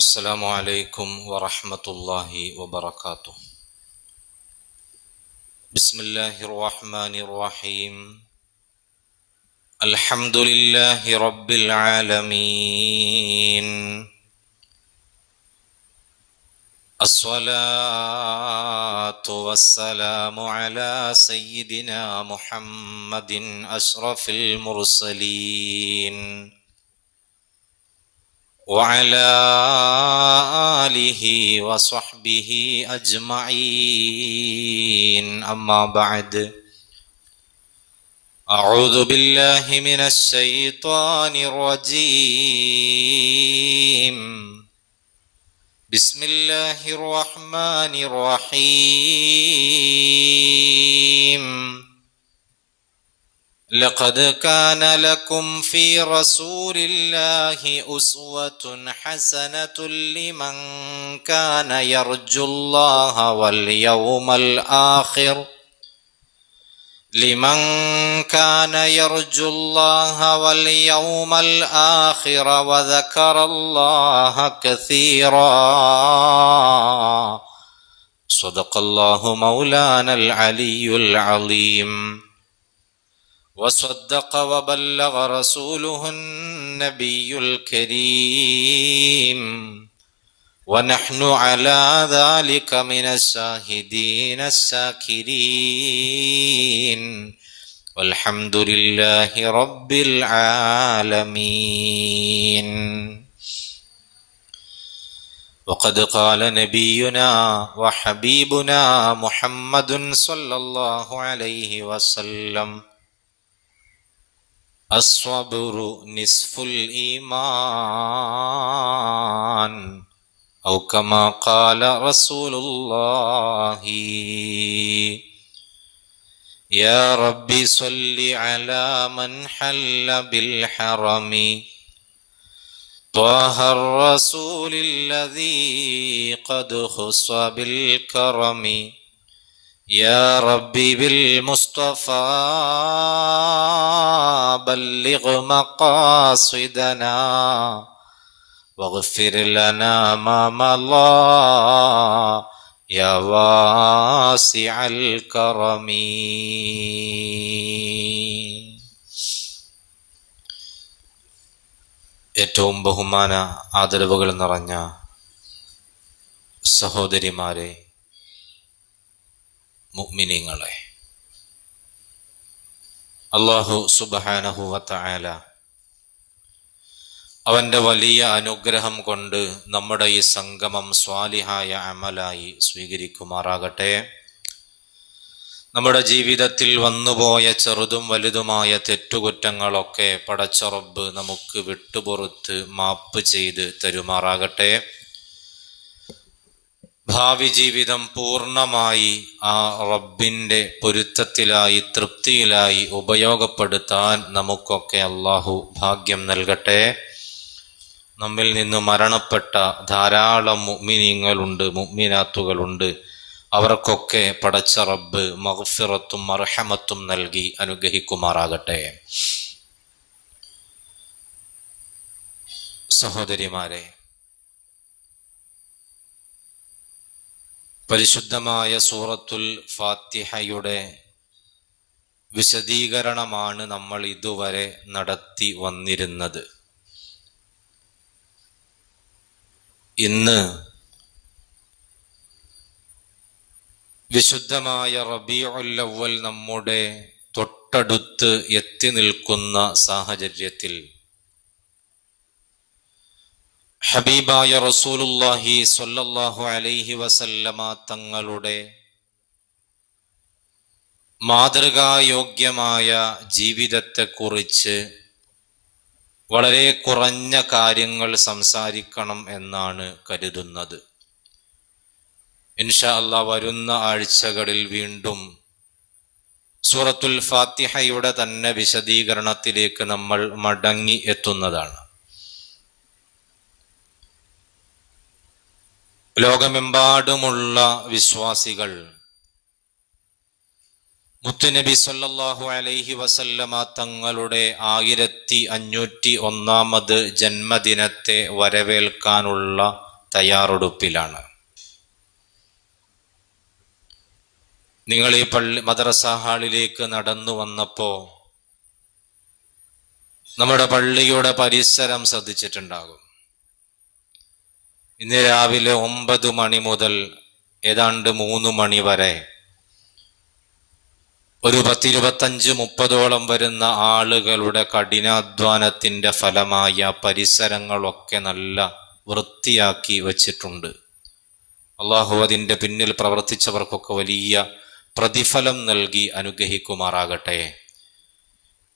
السلام عليكم ورحمة الله وبركاته. بسم الله الرحمن الرحيم. الحمد لله رب العالمين. الصلاة والسلام على سيدنا محمد أشرف المرسلين وعلى آله وصحبه أجمعين. أما بعد، أعوذ بالله من الشيطان الرجيم. بسم الله الرحمن الرحيم. لقد كان لكم في رسول الله أسوة حسنة لمن كان يرجو الله واليوم الآخر وذكر الله كثيرا. صدق الله مولانا العلي العظيم، وصدق وبلغ رسوله النبي الكريم، ونحن على ذلك من الشاهدين الشاكرين، والحمد لله رب العالمين. وقد قال نبينا وحبيبنا محمد صلى الله عليه وسلم: الصبر نصف الإيمان، أو كما قال رسول الله. يا رب صل على من حل بالحرم، طه الرسول الذي قد خص بالكرم. يا ربي بالمصطفى بلغ مقاصدنا، واغفر لنا ما مضى يا واسع الكرم. ഏറ്റവും ബഹുമാന ആദരവുകൾ നിറഞ്ഞ സഹോദരിമാരെ, മുഅ്മിനീങ്ങളെ, അല്ലാഹു സുബ്ഹാനഹു വ തആല അവന്റെ വലിയ അനുഗ്രഹം കൊണ്ട് നമ്മുടെ ഈ സംഗമം സ്വാലിഹായ അമലായി സ്വീകരിക്കുമാറാകട്ടെ. നമ്മുടെ ജീവിതത്തിൽ വന്നുപോയ ചെറുതും വലുതുമായ തെറ്റുകുറ്റങ്ങളൊക്കെ പടച്ച റബ്ബ് നമുക്ക് വിട്ടുപുറത്ത് മാപ്പ് ചെയ്ത് തരുമാറാകട്ടെ. ഭാവി ജീവിതം പൂർണ്ണമായി ആ റബ്ബിൻ്റെ പൊരുത്തത്തിലായി തൃപ്തിയിലായി ഉപയോഗപ്പെടുത്താൻ നമുക്കൊക്കെ അല്ലാഹു ഭാഗ്യം നൽകട്ടെ. നമ്മിൽ നിന്ന് മരണപ്പെട്ട ധാരാളം മുഅ്മിനീങ്ങളുണ്ട്, മുഅ്മിനാത്തുകളുണ്ട്. അവർക്കൊക്കെ പടച്ച റബ്ബ് മഗ്ഫിറത്തും മർഹമത്തും നൽകി അനുഗ്രഹിക്കുമാറാകട്ടെ. സഹോദരിമാരെ, പരിശുദ്ധമായ സൂറത്തുൽ ഫാത്തിഹയുടെ വിശദീകരണമാണ് നമ്മൾ ഇതുവരെ നടത്തി വന്നിരുന്നത്. ഇന്ന് വിശുദ്ധമായ റബീഉൽ അവ്വൽ നമ്മുടെ തൊട്ടടുത്ത് എത്തി നിൽക്കുന്ന സാഹചര്യത്തിൽ ഹബീബായ റസൂലുള്ളാഹി സ്വല്ലല്ലാഹു അലൈഹി വസല്ലമ തങ്ങളുടെ മാതൃകായോഗ്യമായ ജീവിതത്തെക്കുറിച്ച് വളരെ കുറഞ്ഞ കാര്യങ്ങൾ സംസാരിക്കണം എന്നാണ് കരുതുന്നത്. ഇൻഷാ അല്ലാഹ് വരുന്ന ആഴ്ചകളിൽ വീണ്ടും സൂറത്തുൽ ഫാത്തിഹയുടെ തന്നെ വിശദീകരണത്തിലേക്ക് നമ്മൾ മടങ്ങി എത്തുന്നതാണ്. ലോകമെമ്പാടുമുള്ള വിശ്വാസികൾ മുത്തുനബി സല്ലല്ലാഹു അലൈഹി വസല്ലമ തങ്ങളുടെ 1501 ജന്മദിനത്തെ വരവേൽക്കാനുള്ള തയ്യാറെടുപ്പിലാണ്. നിങ്ങൾ ഈ മദ്രസ ഹാളിലേക്ക് നടന്നു വന്നപ്പോൾ നമ്മുടെ പള്ളിയുടെ പരിസരം ശ്രദ്ധിച്ചിട്ടുണ്ടാകും. ഇന്ന് രാവിലെ 9 മണി മുതൽ ഏതാണ്ട് 3 മണി വരെ ഒരു 10-25-30 വരുന്ന ആളുകളുടെ കഠിനാധ്വാനത്തിന്റെ ഫലമായ പരിസരങ്ങളൊക്കെ നല്ല വൃത്തിയാക്കി വച്ചിട്ടുണ്ട്. അള്ളാഹു അതിൻ്റെ പിന്നിൽ പ്രവർത്തിച്ചവർക്കൊക്കെ വലിയ പ്രതിഫലം നൽകി അനുഗ്രഹിക്കുമാറാകട്ടെ.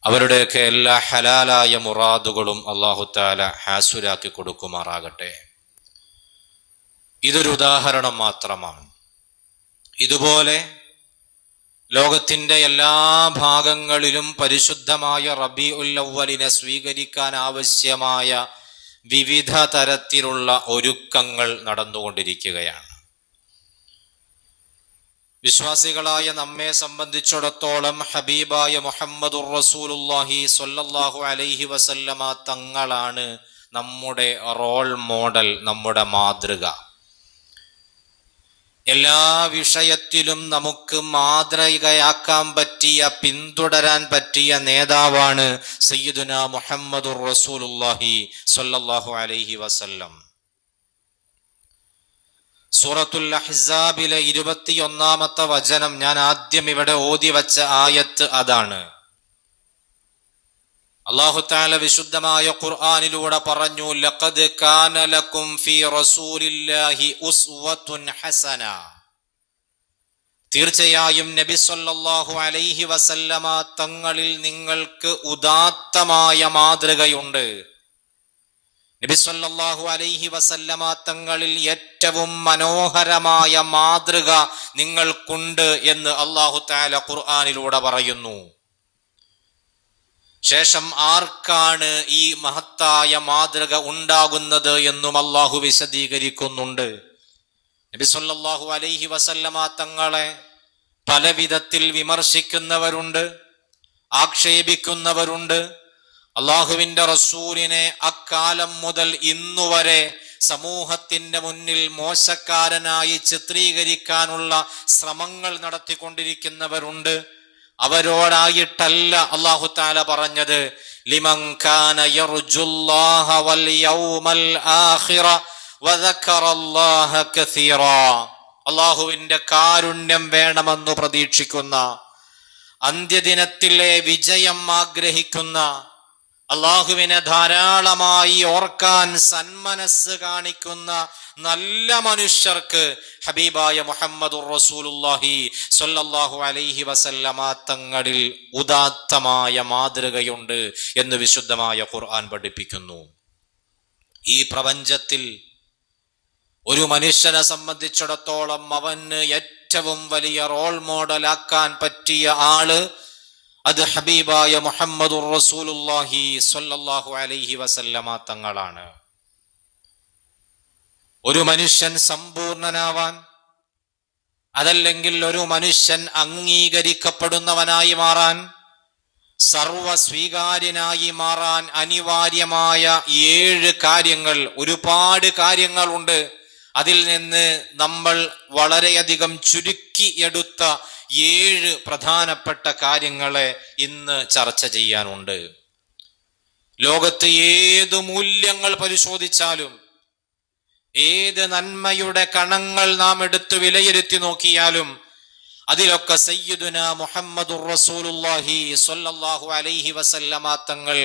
അവരുടെയൊക്കെ എല്ലാ ഹലാലായ മുറാദുകളും അള്ളാഹു തആല ഹാസുലാക്കി കൊടുക്കുമാറാകട്ടെ. ഇതൊരു ഉദാഹരണം മാത്രമാണ്. ഇതുപോലെ ലോകത്തിന്റെ എല്ലാ ഭാഗങ്ങളിലും പരിശുദ്ധമായ റബീഉൽ അവ്വലിനെ സ്വീകരിക്കാൻ ആവശ്യമായ വിവിധ തരത്തിലുള്ള ഒരുക്കങ്ങൾ നടന്നുകൊണ്ടിരിക്കുകയാണ്. വിശ്വാസികളായ നമ്മെ സംബന്ധിച്ചിടത്തോളം ഹബീബായ മുഹമ്മദുർ റസൂലുള്ളാഹി സ്വല്ലല്ലാഹു അലൈഹി വസല്ലമ തങ്ങളാണ് നമ്മുടെ റോൾ മോഡൽ, നമ്മുടെ മാതൃക. എല്ലാ വിഷയത്തിലും നമുക്ക് മാതൃകയാക്കാൻ പറ്റിയ, പിന്തുടരാൻ പറ്റിയ നേതാവാണ് സയ്യിദുനാ മുഹമ്മദുർ റസൂലുള്ളാഹി സ്വല്ലല്ലാഹു അലൈഹി വസല്ലം. സൂറത്തുൽ അഹ്സാബിലെ 21-ാമത്തെ വചനം ഞാൻ ആദ്യം ഇവിടെ ഓതി വച്ച ആയത്ത് അതാണ്. അല്ലാഹു തആല വിശുദ്ധമായ ഖുർആനിലൂടെ പറഞ്ഞു, ലഖദ് കാന ലക്കും ഫീ റസൂലില്ലാഹി ഉസ്വത്തുൻ ഹസന. തീർച്ചയായും നബി സല്ലല്ലാഹു അലൈഹി വസല്ലമ തങ്ങളിൽ നിങ്ങൾക്ക് ഉദാത്തമായ മാതൃകയുണ്ട്. നബി സല്ലല്ലാഹു അലൈഹി വസല്ലമ തങ്ങളിൽ ഏറ്റവും മനോഹരമായ മാതൃക നിങ്ങൾക്കുണ്ട് എന്ന് അല്ലാഹു തആല ഖുർആനിലൂടെ പറയുന്നു. ശേഷം ആർക്കാണ് ഈ മഹത്തായ മാതൃക ഉണ്ടാകുന്നത് എന്നും അല്ലാഹു വിശദീകരിക്കുന്നുണ്ട്. നബി സല്ലല്ലാഹു അലൈഹി വസല്ലമ തങ്ങളെ പല വിധത്തിൽ വിമർശിക്കുന്നവരുണ്ട്, ആക്ഷേപിക്കുന്നവരുണ്ട്. അള്ളാഹുവിന്റെ റസൂലിനെ അക്കാലം മുതൽ ഇന്നുവരെ സമൂഹത്തിന്റെ മുന്നിൽ മോശക്കാരനായി ചിത്രീകരിക്കാനുള്ള ശ്രമങ്ങൾ നടത്തിക്കൊണ്ടിരിക്കുന്നവരുണ്ട്. അവരോടായിട്ടല്ല അല്ലാഹു തആല പറഞ്ഞത്, ലിമൻ കാന യർജുല്ലാഹ വൽ യൗമൽ ആഖിറ വദക്കറല്ലാഹ കസീറ. അള്ളാഹുവിന്റെ കാരുണ്യം വേണമെന്ന് പ്രതീക്ഷിക്കുന്ന, അന്ത്യദിനത്തിലെ വിജയം ആഗ്രഹിക്കുന്ന, അള്ളാഹുവിനെ ധാരാളമായി ഓർക്കാൻ സന്മനസ് കാണിക്കുന്ന നല്ല മനുഷ്യർക്ക് ഹബീബായ മുഹമ്മദുർ റസൂലുള്ളാഹി സ്വല്ലല്ലാഹു അലൈഹി വസല്ലമ തങ്ങളിൽ ഉദാത്തമായ മാതൃകയുണ്ട് എന്ന് വിശുദ്ധമായ ഖുർആൻ പഠിപ്പിക്കുന്നു. ഈ പ്രപഞ്ചത്തിൽ ഒരു മനുഷ്യനെ സംബന്ധിച്ചിടത്തോളം അവന് ഏറ്റവും വലിയ റോൾ മോഡലാക്കാൻ പറ്റിയ ആള് അത് ഹബീബായ മുഹമ്മദുർ റസൂലുള്ളാഹി സ്വല്ലല്ലാഹു അലൈഹി വസല്ലമ തങ്ങളാണ്. ഒരു മനുഷ്യൻ സമ്പൂർണനാവാൻ, അതല്ലെങ്കിൽ ഒരു മനുഷ്യൻ അംഗീകരിക്കപ്പെടുന്നവനായി മാറാൻ, സർവസ്വീകാര്യനായി മാറാൻ അനിവാര്യമായ 7 കാര്യങ്ങൾ, ഒരുപാട് കാര്യങ്ങളുണ്ട്. അതിൽ നിന്ന് നമ്മൾ വളരെയധികം ചുരുക്കിയെടുത്ത 7 പ്രധാനപ്പെട്ട കാര്യങ്ങളെ ഇന്ന് ചർച്ച ചെയ്യാനുണ്ട്. ലോകത്ത് ഏത് മൂല്യങ്ങൾ പരിശോധിച്ചാലും, ഏത് നന്മയുടെ കണങ്ങൾ നാം എടുത്ത് വിലയിരുത്തി നോക്കിയാലും അതിലൊക്കെ സയ്യിദുനാ മുഹമ്മദുർ റസൂലുള്ളാഹി സ്വല്ലല്ലാഹു അലൈഹി വസല്ലമ തങ്ങൾ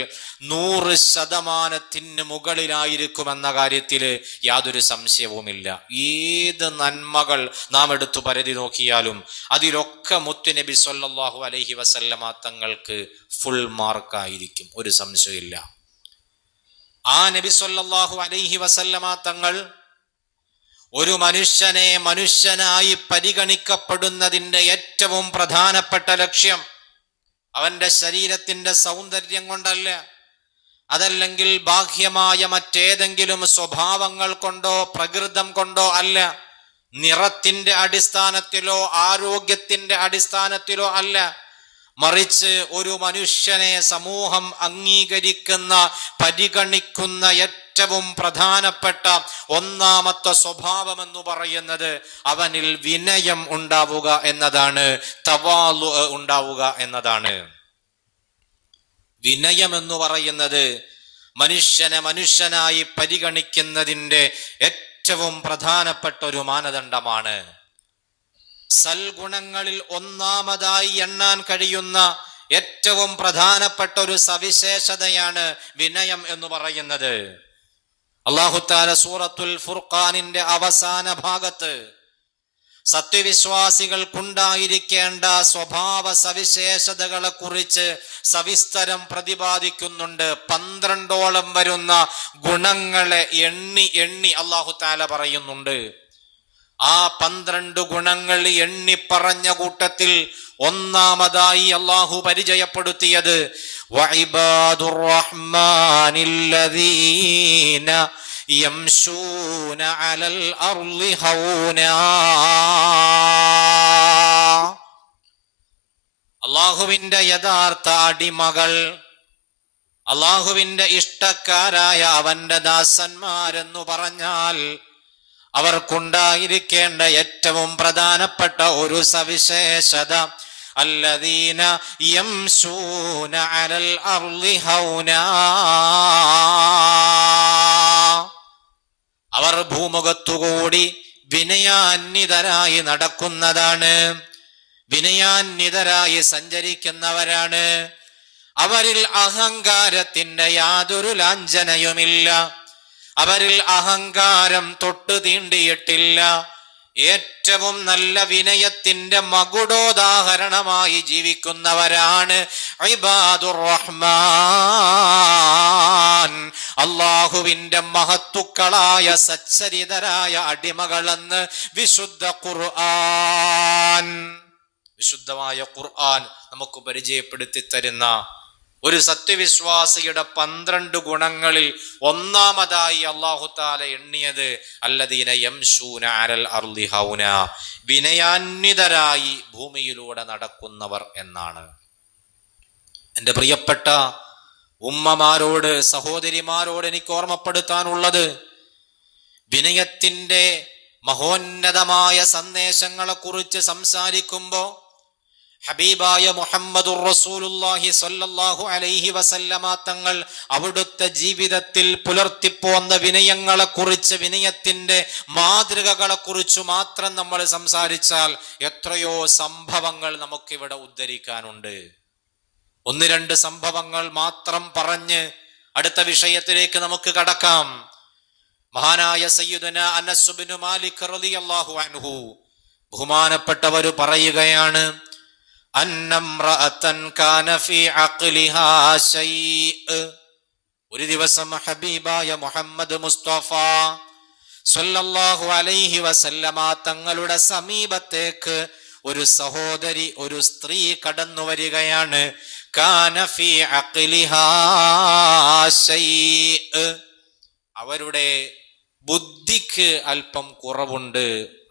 100% മുകളിലായിരിക്കുമെന്ന കാര്യത്തിൽ യാതൊരു സംശയവുമില്ല. ഏത് നന്മകൾ നാം എടുത്തു പരിധി നോക്കിയാലും അതിലൊക്കെ മുത്തുനബി സ്വല്ലല്ലാഹു അലൈഹി വസല്ലമ തങ്ങൾക്ക് ഫുൾ മാർക്കായിരിക്കും, ഒരു സംശയമില്ല. ആ നബി സ്വല്ലല്ലാഹു അലൈഹി വസല്ലമ തങ്ങൾ ഒരു മനുഷ്യനെ മനുഷ്യനായി പരിഗണിക്കപ്പെടുന്നതിന്റെ ഏറ്റവും പ്രധാനപ്പെട്ട ലക്ഷ്യം അവന്റെ ശരീരത്തിന്റെ സൗന്ദര്യം കൊണ്ടല്ല, അതല്ലെങ്കിൽ ബാഹ്യമായ മറ്റേതെങ്കിലും സ്വഭാവങ്ങൾ കൊണ്ടോ പ്രകൃതം കൊണ്ടോ അല്ല, നിറത്തിന്റെ അടിസ്ഥാനത്തിലോ ആരോഗ്യത്തിന്റെ അടിസ്ഥാനത്തിലോ അല്ല, മറിച്ച് ഒരു മനുഷ്യനെ സമൂഹം അംഗീകരിക്കുന്ന, പരിഗണിക്കുന്ന ഏറ്റവും പ്രധാനപ്പെട്ട ഒന്നാമത്തെ സ്വഭാവം എന്ന് പറയുന്നത് അവനിൽ വിനയം ഉണ്ടാവുക എന്നതാണ്, തവാളു ഉണ്ടാവുക എന്നതാണ്. വിനയം എന്ന് പറയുന്നത് മനുഷ്യനെ മനുഷ്യനായി പരിഗണിക്കുന്നതിൻ്റെ ഏറ്റവും പ്രധാനപ്പെട്ട ഒരു മാനദണ്ഡമാണ്. സൽഗുണങ്ങളിൽ ഒന്നാമതായി എണ്ണാൻ കഴിയുന്ന ഏറ്റവും പ്രധാനപ്പെട്ട ഒരു സവിശേഷതയാണ് വിനയം എന്ന് പറയുന്നത്. അല്ലാഹു തആല സൂറത്തുൽ ഫുർഖാനിന്റെ അവസാന ഭാഗത്ത് സത്യവിശ്വാസികൾക്കുണ്ടായിരിക്കേണ്ട സ്വഭാവ സവിശേഷതകളെ കുറിച്ച് സവിസ്തരം പ്രതിപാദിക്കുന്നുണ്ട്. 12ഓളം വരുന്ന ഗുണങ്ങളെ എണ്ണി എണ്ണി അല്ലാഹു തആല പറയുന്നുണ്ട്. ആ 12 ഗുണങ്ങൾ എണ്ണി പറഞ്ഞ കൂട്ടത്തിൽ ഒന്നാമതായി അല്ലാഹു പരിചയപ്പെടുത്തിയത് വഇബാദുർ റഹ്മാനില്ലദീന യംശൂന അലൽ അർളി ഹൗനാ. അല്ലാഹുവിന്റെ യഥാർത്ഥ അടിമകൾ, അല്ലാഹുവിന്റെ ഇഷ്ടക്കാരായ അവന്റെ ദാസന്മാരെന്നു പറഞ്ഞാൽ അവർക്കുണ്ടായിരിക്കേണ്ട ഏറ്റവും പ്രധാനപ്പെട്ട ഒരു സവിശേഷത അല്ലദീന യംശൂന അലൽ അർളി ഹൗനാ. അവർ ഭൂമുഖത്തുകൂടി വിനയാന്വിതരായി നടക്കുന്നതാണ്, വിനയാന്വിതരായി സഞ്ചരിക്കുന്നവരാണ്. അവരിൽ അഹങ്കാരത്തിന്റെ യാതൊരു ലാഞ്ചനയുമില്ല, അവരിൽ അഹങ്കാരം തൊട്ടു തീണ്ടിയിട്ടില്ല. ഏറ്റവും നല്ല വിനയത്തിന്റെ മകുടോദാഹരണമായി ജീവിക്കുന്നവരാണ് ഇബാദുർ റഹ്മാൻ, അല്ലാഹുവിന്റെ മഹത്തുക്കളായ സച്ചരിതരായ അടിമകളെന്ന് വിശുദ്ധ ഖുർആൻ, വിശുദ്ധമായ ഖുർആൻ നമുക്ക് പരിചയപ്പെടുത്തി തരുന്ന ഒരു സത്യവിശ്വാസിയുടെ 12 ഗുണങ്ങളിൽ ഒന്നാമതായി അല്ലാഹു തആല എണ്ണിയത് അല്ലദീന യംശൂന അലൽ അർളി ഹൗനാ, വിനയാന്വിതരായി ഭൂമിയിലൂടെ നടക്കുന്നവർ എന്നാണ്. എൻ്റെ പ്രിയപ്പെട്ട ഉമ്മമാരോട്, സഹോദരിമാരോട് എനിക്ക് ഓർമ്മപ്പെടുത്താനുള്ളത്, വിനയത്തിന്റെ മഹോന്നതമായ സന്ദേശങ്ങളെ കുറിച്ച് സംസാരിക്കുമ്പോൾ ഹബീബായ മുഹമ്മദുർ റസൂലുള്ളാഹി സ്വല്ലല്ലാഹു അലൈഹി വസല്ലമ തങ്ങൾ അവിടുത്തെ ജീവിതത്തിൽ പുലർത്തിപ്പോന്ന വിനയങ്ങളെ കുറിച്ച്, വിനയത്തിന്റെ മാതൃകകളെ കുറിച്ച് മാത്രം നമ്മൾ സംസാരിച്ചാൽ എത്രയോ സംഭവങ്ങൾ നമുക്കിവിടെ ഉദ്ധരിക്കാനുണ്ട്. 1-2 സംഭവങ്ങൾ മാത്രം പറഞ്ഞ് അടുത്ത വിഷയത്തിലേക്ക് നമുക്ക് കടക്കാം. മഹാനായ സയ്യിദുനാ അനസ് ഇബ്നു മാലിക് റളിയല്ലാഹു അൻഹു ബഹുമാനപ്പെട്ടവർ പറയുകയാണ്, അന്നംറഅതൻ കാന ഫീ അഖ്ലിഹാ ശൈഅ. ഒരു ദിവസം ഹബീബായ മുഹമ്മദ് മുസ്തഫ സ്വല്ലല്ലാഹു അലൈഹി വസല്ലമ തങ്ങളുടെ സമീപത്തേക്ക് ഒരു സഹോദരി, ഒരു സ്ത്രീ കടന്നു വരികയാണ്. കാന ഫീ അഖ്ലിഹാ ശൈഅ, അവരുടെ ബുദ്ധിക്ക് അല്പം കുറവുണ്ട്,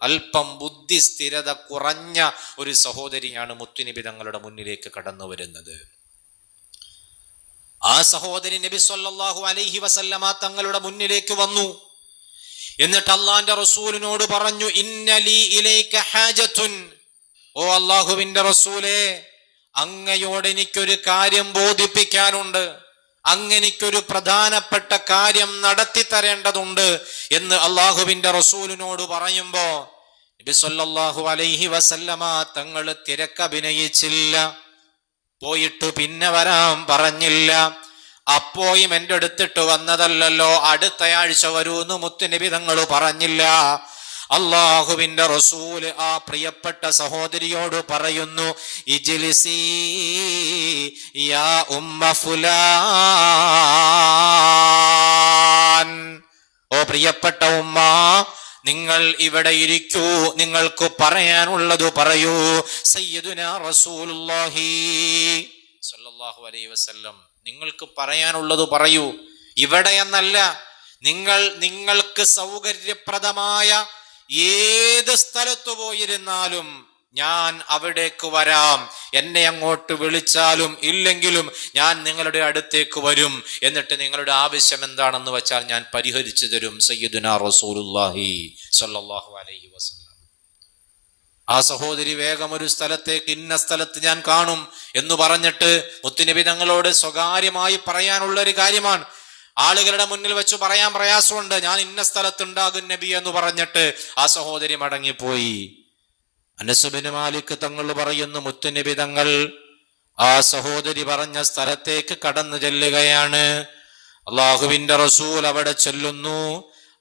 അല്പം ബുദ്ധി സ്ഥിരത കുറഞ്ഞ ഒരു സഹോദരിയാണ് മുത്തുനബി തങ്ങളുടെ മുന്നിലേക്ക് കടന്നു വരുന്നത്. ആ സഹോദരി നബി സല്ലല്ലാഹു അലൈഹി വസല്ലമ തങ്ങളുടെ മുന്നിലേക്ക് വന്നു. എന്നിട്ട് അല്ലാഹുവിന്റെ റസൂലിനോട് പറഞ്ഞു, ഇന്നലി ഇലൈക ഹാജത്തുൻ, ഓ അല്ലാഹുവിന്റെ റസൂലേ, അങ്ങയോട് എനിക്കൊരു കാര്യം ബോധിപ്പിക്കാനുണ്ട്, അങ്ങനെക്കൊരു പ്രധാനപ്പെട്ട കാര്യം നടത്തി തരേണ്ടതുണ്ട് എന്ന് അള്ളാഹുവിന്റെ റസൂലിനോട് പറയുമ്പോ നബി സല്ലല്ലാഹു അലൈഹി വസല്ലമ തങ്ങൾ തിരക്കഭിനയിച്ചില്ല, പോയിട്ട് പിന്നെ വരാൻ പറഞ്ഞില്ല. അപ്പോയും എൻ്റെ അടുത്തിട്ട് വന്നതല്ലല്ലോ, അടുത്തയാഴ്ച വരൂന്ന് മുത്തുനബി തങ്ങൾ പറഞ്ഞില്ല. അള്ളാഹുവിന്റെ റസൂല് ആ പ്രിയപ്പെട്ട സഹോദരിയോട് പറയുന്നു, ഇജ്ലിസി യാ ഉമ്മ ഫുലാൻ, ഓ പ്രിയപ്പെട്ട ഉമ്മ, നിങ്ങൾ ഇവിടെ ഇരിക്കൂ, നിങ്ങൾക്ക് പറയാനുള്ളത് പറയൂ. സയ്യിദുനാ റസൂലുള്ളാഹി സ്വല്ലല്ലാഹു അലൈഹി വസല്ലം, നിങ്ങൾക്ക് പറയാനുള്ളത് പറയൂ. ഇവിടെ എന്നല്ല, നിങ്ങൾക്ക് സൗകര്യപ്രദമായ ഏത് സ്ഥലത്തു പോയിരുന്നാലും ഞാൻ അവിടേക്ക് വരാം, എന്നെ അങ്ങോട്ട് വിളിച്ചാലും ഇല്ലെങ്കിലും ഞാൻ നിങ്ങളുടെ അടുത്തേക്ക് വരും, എന്നിട്ട് നിങ്ങളുടെ ആവശ്യം എന്താണെന്ന് വെച്ചാൽ ഞാൻ പരിഹരിച്ചു തരും. സയ്യിദുനാ റസൂലുള്ളാഹി സ്വല്ലല്ലാഹു അലൈഹി വസല്ലം. ആ സഹോദരി വേഗം ഒരു സ്ഥലത്തേക്ക്, ഇന്ന സ്ഥലത്ത് ഞാൻ കാണും എന്ന് പറഞ്ഞിട്ട് മുത്തുനബി തങ്ങളോട് സ്വകാര്യമായി പറയാനുള്ള ഒരു കാര്യമാണ്, ആളുകളുടെ മുന്നിൽ വെച്ച് പറയാൻ പ്രയാസമുണ്ട്, ഞാൻ ഇന്ന സ്ഥലത്തുണ്ടാകും നബി എന്ന് പറഞ്ഞിട്ട് ആ സഹോദരി മടങ്ങിപ്പോയി. അനസ് ഇബ്നു മാലിക് തങ്ങൾ പറയുന്നു, മുത്തുനബി തങ്ങൾ ആ സഹോദരി പറഞ്ഞ സ്ഥലത്തേക്ക് കടന്നു ചെല്ലുകയാണ്. അള്ളാഹുവിന്റെ റസൂൽ അവിടെ ചെല്ലുന്നു.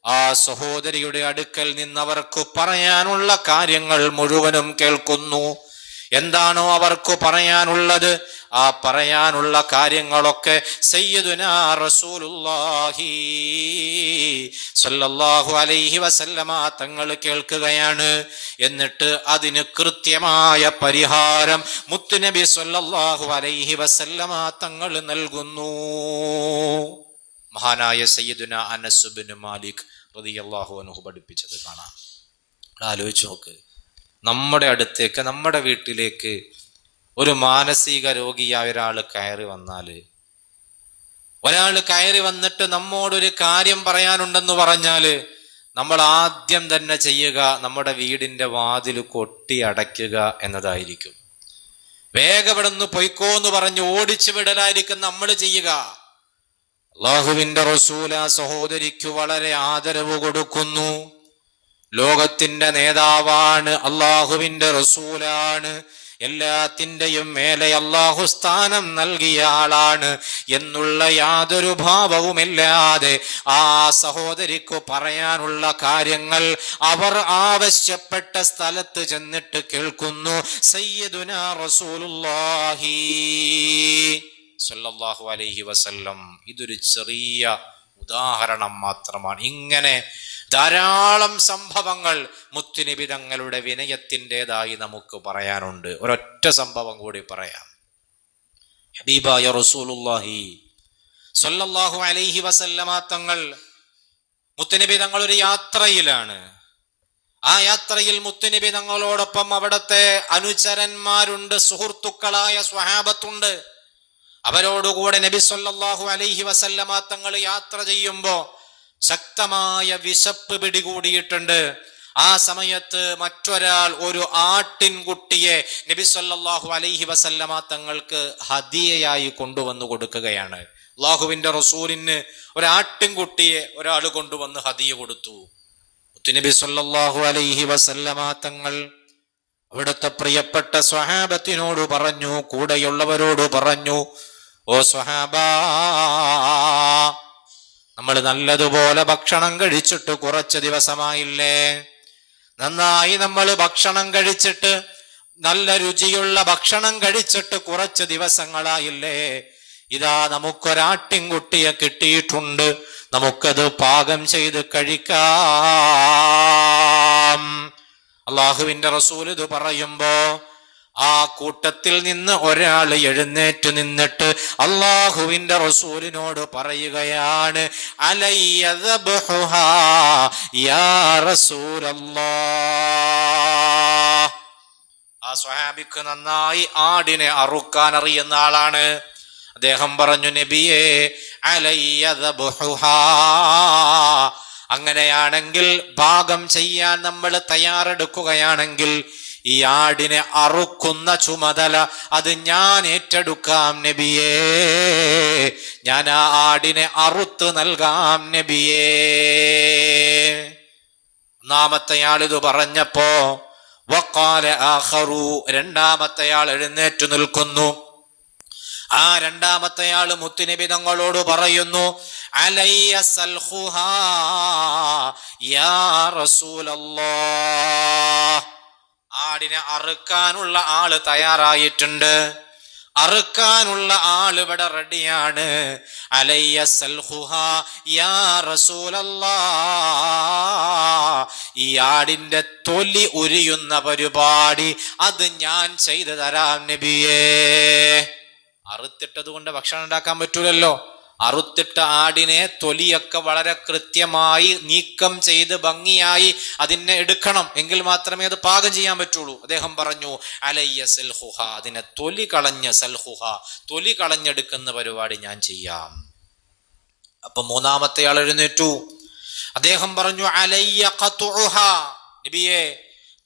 ആ സഹോദരിയുടെ അടുക്കൽ നിന്നവർക്ക് പറയാനുള്ള കാര്യങ്ങൾ മുഴുവനും കേൾക്കുന്നു. എന്താണോ അവർക്ക് പറയാനുള്ളത്, ആ പറയാനുള്ള കാര്യങ്ങളൊക്കെ സയ്യിദുനാ റസൂലുള്ളാഹി സ്വല്ലല്ലാഹു അലൈഹി വസല്ലമ തങ്ങൾ കേൾക്കുകയാണ്. എന്നിട്ട് അതിന് കൃത്യമായ പരിഹാരം മുത്തുനബി സ്വല്ലല്ലാഹു അലൈഹി വസല്ലമ തങ്ങൾ നൽകുന്നു. മഹാനായ സയ്യിദുനാ അനസ് ഇബ്നു മാലിക് റളിയല്ലാഹു അൻഹു പഠിപ്പിച്ചത് കാണാം. ആലോചിച്ച് നോക്ക്, നമ്മുടെ അടുത്തേക്ക്, നമ്മുടെ വീട്ടിലേക്ക് ഒരു മാനസിക രോഗിയായ ഒരാൾ കയറി വന്നിട്ട് നമ്മോടൊരു കാര്യം പറയാനുണ്ടെന്ന് പറഞ്ഞാല് നമ്മൾ ആദ്യം തന്നെ ചെയ്യുക നമ്മുടെ വീടിന്റെ വാതിൽ കൊട്ടി അടയ്ക്കുക എന്നതായിരിക്കും. വേഗം ഇവിടുന്ന് പൊയ്ക്കോന്ന് പറഞ്ഞ് ഓടിച്ചു വിടലായിരിക്കും നമ്മൾ ചെയ്യുക. അല്ലാഹുവിന്റെ റസൂൽ ആ സഹോദരിക്ക് വളരെ ആദരവ് കൊടുക്കുന്നു. ലോകത്തിന്റെ നേതാവാണ്, അള്ളാഹുവിന്റെ റസൂലാണ്, എല്ലാത്തിൻ്റെയും മേലെ അള്ളാഹു സ്ഥാനം നൽകിയ ആളാണ് എന്നുള്ള യാതൊരു ഭാവവുമില്ലാതെ ആ സഹോദരിക്ക് പറയാനുള്ള കാര്യങ്ങൾ അവർ ആവശ്യപ്പെട്ട സ്ഥലത്ത് ചെന്നിട്ട് കേൾക്കുന്നു. സയ്യിദുനാ റസൂലുള്ളാഹി സ്വല്ലല്ലാഹു അലൈഹി വസല്ലം. ഇതൊരു ചെറിയ ഉദാഹരണം മാത്രമാണ്. ഇങ്ങനെ ധാരാളം സംഭവങ്ങൾ മുത്തുനബി തങ്ങളുടെ വിനയത്തിൻ്റെതായി നമുക്ക് പറയാനുണ്ട്. ഒരൊറ്റ സംഭവം കൂടി പറയാം. ഹബീബായ റസൂലുള്ളാഹി സ്വല്ലല്ലാഹു അലൈഹി വസല്ലമ തങ്ങൾ, മുത്തുനബി തങ്ങൾ ഒരു യാത്രയിലാണ്. ആ യാത്രയിൽ മുത്തുനബി തങ്ങളോടൊപ്പം അവിടുത്തെ അനുചരന്മാരുണ്ട്, സുഹൃത്തുക്കളായ സ്വഹാബത്തുണ്ട്. അവരോടുകൂടെ നബി സ്വല്ലല്ലാഹു അലൈഹി വസല്ലമ തങ്ങൾ യാത്ര ചെയ്യുമ്പോ ശക്തമായ വിശപ്പ് പിടികൂടിയിട്ടുണ്ട്. ആ സമയത്ത് മറ്റൊരാൾ ഒരു ആട്ടിൻകുട്ടിയെ നബി സല്ലല്ലാഹു അലൈഹി വസല്ലമ തങ്ങൾക്ക് ഹദിയയായി കൊണ്ടുവന്നു കൊടുക്കുകയാണ്. അല്ലാഹുവിന്റെ റസൂലിന് ഒരു ആട്ടിൻകുട്ടിയെ ഒരാൾ കൊണ്ടുവന്ന് ഹദിയ കൊടുത്തു. നബി സല്ലല്ലാഹു അലൈഹി വസല്ലമ തങ്ങൾ അവിടുത്തെ പ്രിയപ്പെട്ട സ്വഹാബത്തിനോട് പറഞ്ഞു, കൂടെയുള്ളവരോട് പറഞ്ഞു, ഓ സ്വഹാബാ, നമ്മൾ നല്ലതുപോലെ ഭക്ഷണം കഴിച്ചിട്ട് കുറച്ച് ദിവസമായില്ലേ? നന്നായി നമ്മൾ ഭക്ഷണം കഴിച്ചിട്ട്, നല്ല രുചിയുള്ള ഭക്ഷണം കഴിച്ചിട്ട് കുറച്ച് ദിവസങ്ങളായില്ലേ? ഇതാ നമുക്കൊരാട്ടിൻകുട്ടിയെ കിട്ടിയിട്ടുണ്ട്, നമുക്കത് പാകം ചെയ്ത് കഴിക്കാം. അള്ളാഹുവിന്റെ റസൂൽ ഇത് പറയുമ്പോ ആ കൂട്ടത്തിൽ നിന്ന് ഒരാൾ എഴുന്നേറ്റ് നിന്നിട്ട് അള്ളാഹുവിന്റെ റസൂലിനോട് പറയുകയാണ്, അലയ്യ ദബ്ഹുഹാ യാ റസൂലല്ലാഹ്. ആ സ്വഹാബിക്ക് നന്നായി ആടിനെ അറുക്കാൻ അറിയുന്ന ആളാണ്. അദ്ദേഹം പറഞ്ഞു, നബിയേ, അലയ്യ ദബ്ഹുഹാ, അങ്ങനെയാണെങ്കിൽ ഭാഗം ചെയ്യാൻ നമ്മൾ തയ്യാറെടുക്കുകയാണെങ്കിൽ ഈ ആടിനെ അറുക്കുന്ന ചുമതല അത് ഞാൻ ഏറ്റെടുക്കാം നബിയേ, ഞാൻ ആ ആടിനെ അറുത്ത് നൽകാം നബിയേ. ഒന്നാമത്തെയാൾ ഇത് പറഞ്ഞപ്പോ വഖാല ആഖറു, രണ്ടാമത്തെയാൾ എഴുന്നേറ്റു നിൽക്കുന്നു. ആ രണ്ടാമത്തെയാൾ മുത്തുനബി തങ്ങളോട് പറയുന്നു, അലയ്യ സൽഖുഹാ യാ റസൂലല്ലാഹ്, ആടിനെ അറുക്കാനുള്ള ആള് തയ്യാറായിട്ടുണ്ട്, അറുക്കാനുള്ള ആള് ഇവിടെ റെഡിയാണ്. അലയ്യ സൽഖുഹാ യാ റസൂലല്ലാഹ്, ഈ ആടിന്റെ തൊലി ഉരിയുന്ന പരിപാടി അത് ഞാൻ ചെയ്തു തരാം നബിയേ. അറുത്തിട്ടത് കൊണ്ട് ഭക്ഷണം ഉണ്ടാക്കാൻ പറ്റൂലല്ലോ, അറുത്തിട്ട ആടിനെ തൊലിയൊക്കെ വളരെ കൃത്യമായി നീക്കം ചെയ്ത് ഭംഗിയായി അതിനെ എടുക്കണം, എങ്കിൽ മാത്രമേ അത് പാകം ചെയ്യാൻ പറ്റുള്ളൂ. അദ്ദേഹം പറഞ്ഞു അലയ്യ സൽഹുഹ, അതിനെ തൊലി കളഞ്ഞ് സൽഹുഹ, തൊലി കളഞ്ഞെടുക്കുന്ന പരിപാടി ഞാൻ ചെയ്യാം. അപ്പൊ മൂന്നാമത്തെ ആൾ എഴുന്നേറ്റു. അദ്ദേഹം പറഞ്ഞു അലയ്യ ഖതുഉഹ, നബിയെ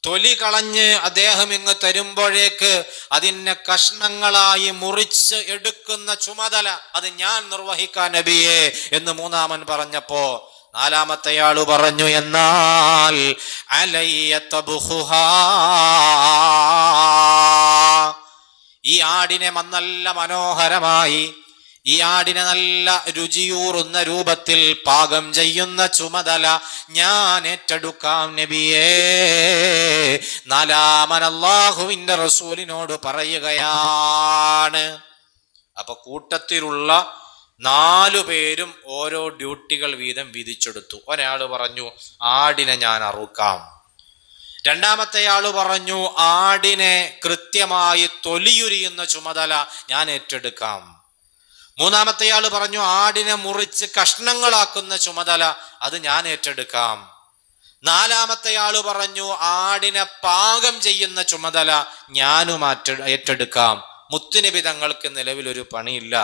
തൊലി കളഞ്ഞ് അദ്ദേഹം ഇങ്ങ് തരുമ്പോഴേക്ക് അതിനെ കഷ്ണങ്ങളായി മുറിച്ച് എടുക്കുന്ന ചുമതല അത് ഞാൻ നിർവഹിക്കാൻ നബിയെ എന്ന് മൂന്നാമൻ പറഞ്ഞപ്പോ നാലാമത്തെയാള് പറഞ്ഞു എന്നാൽ അലയ്യ തബ്ഖുഹാ, ഈ ആടിനെ നല്ല മനോഹരമായി, ഈ ആടിനെ നല്ല രുചിയൂറുന്ന രൂപത്തിൽ പാകം ചെയ്യുന്ന ചുമതല ഞാൻ ഏറ്റെടുക്കാം നബിയേ. നാലാമൻ അല്ലാഹുവിന്റെ റസൂലിനോട് പറയുകയാണ്. അപ്പൊ കൂട്ടത്തിലുള്ള 4 പേരും ഓരോ ഡ്യൂട്ടികൾ വീതം വിധിച്ചെടുത്തു. ഒരാള് പറഞ്ഞു ആടിനെ ഞാൻ അറുക്കാം. രണ്ടാമത്തെയാള് പറഞ്ഞു ആടിനെ കൃത്യമായി തൊലിയുരിയുന്ന ചുമതല ഞാൻ ഏറ്റെടുക്കാം. മൂന്നാമത്തെയാള് പറഞ്ഞു ആടിനെ മുറിച്ച് കഷ്ണങ്ങളാക്കുന്ന ചുമതല അത് ഞാൻ ഏറ്റെടുക്കാം. നാലാമത്തെയാള് പറഞ്ഞു ആടിനെ പാകം ചെയ്യുന്ന ചുമതല ഞാനും ഏറ്റെടുക്കാം. മുത്തുനബി തങ്ങൾക്ക് നിലവിലൊരു പണിയില്ല.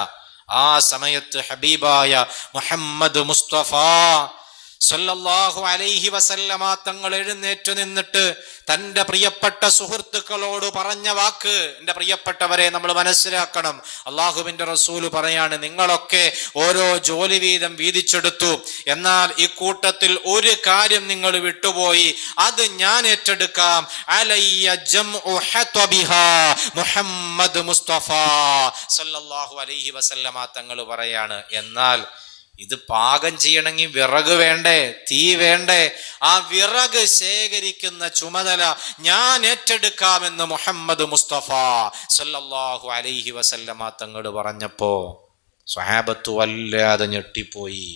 ആ സമയത്ത് ഹബീബായ മുഹമ്മദ് മുസ്തഫ സല്ലല്ലാഹു അലൈഹി വസല്ലമ തങ്ങൾ എഴുന്നേറ്റ് നിന്നിട്ട് തന്റെ പ്രിയപ്പെട്ട സുഹൃത്തുക്കളോട് പറഞ്ഞ വാക്ക്, എന്റെ പ്രിയപ്പെട്ടവരെ നമ്മൾ മനസ്സിലാക്കണം. അള്ളാഹുവിന്റെ റസൂല് പറയാണ്, നിങ്ങളൊക്കെ ഓരോ ജോലി വീതം വീതിച്ചെടുത്തു, എന്നാൽ ഈ കൂട്ടത്തിൽ ഒരു കാര്യം നിങ്ങൾ വിട്ടുപോയി, അത് ഞാൻ ഏറ്റെടുക്കാം. അലയ്യ ജംഉ ഹത്ബിഹാ, മുഹമ്മദ് മുസ്തഫ സല്ലല്ലാഹു അലൈഹി വസല്ലമ തങ്ങൾ പറയാണ്, എന്നാൽ ഇത് പാകം ചെയ്യണമെങ്കിൽ വിറക് വേണ്ടേ, തീ വേണ്ടേ? ആ വിറക് ശേഖരിക്കുന്ന ചുമതല ഞാൻ ഏറ്റെടുക്കാമെന്ന് മുഹമ്മദ് മുസ്തഫ സല്ലല്ലാഹു അലൈഹി വസല്ലമ തങ്ങൾ പറഞ്ഞപ്പോ സ്വഹാബത്ത് വല്ലാതെ ഞെട്ടിപ്പോയി.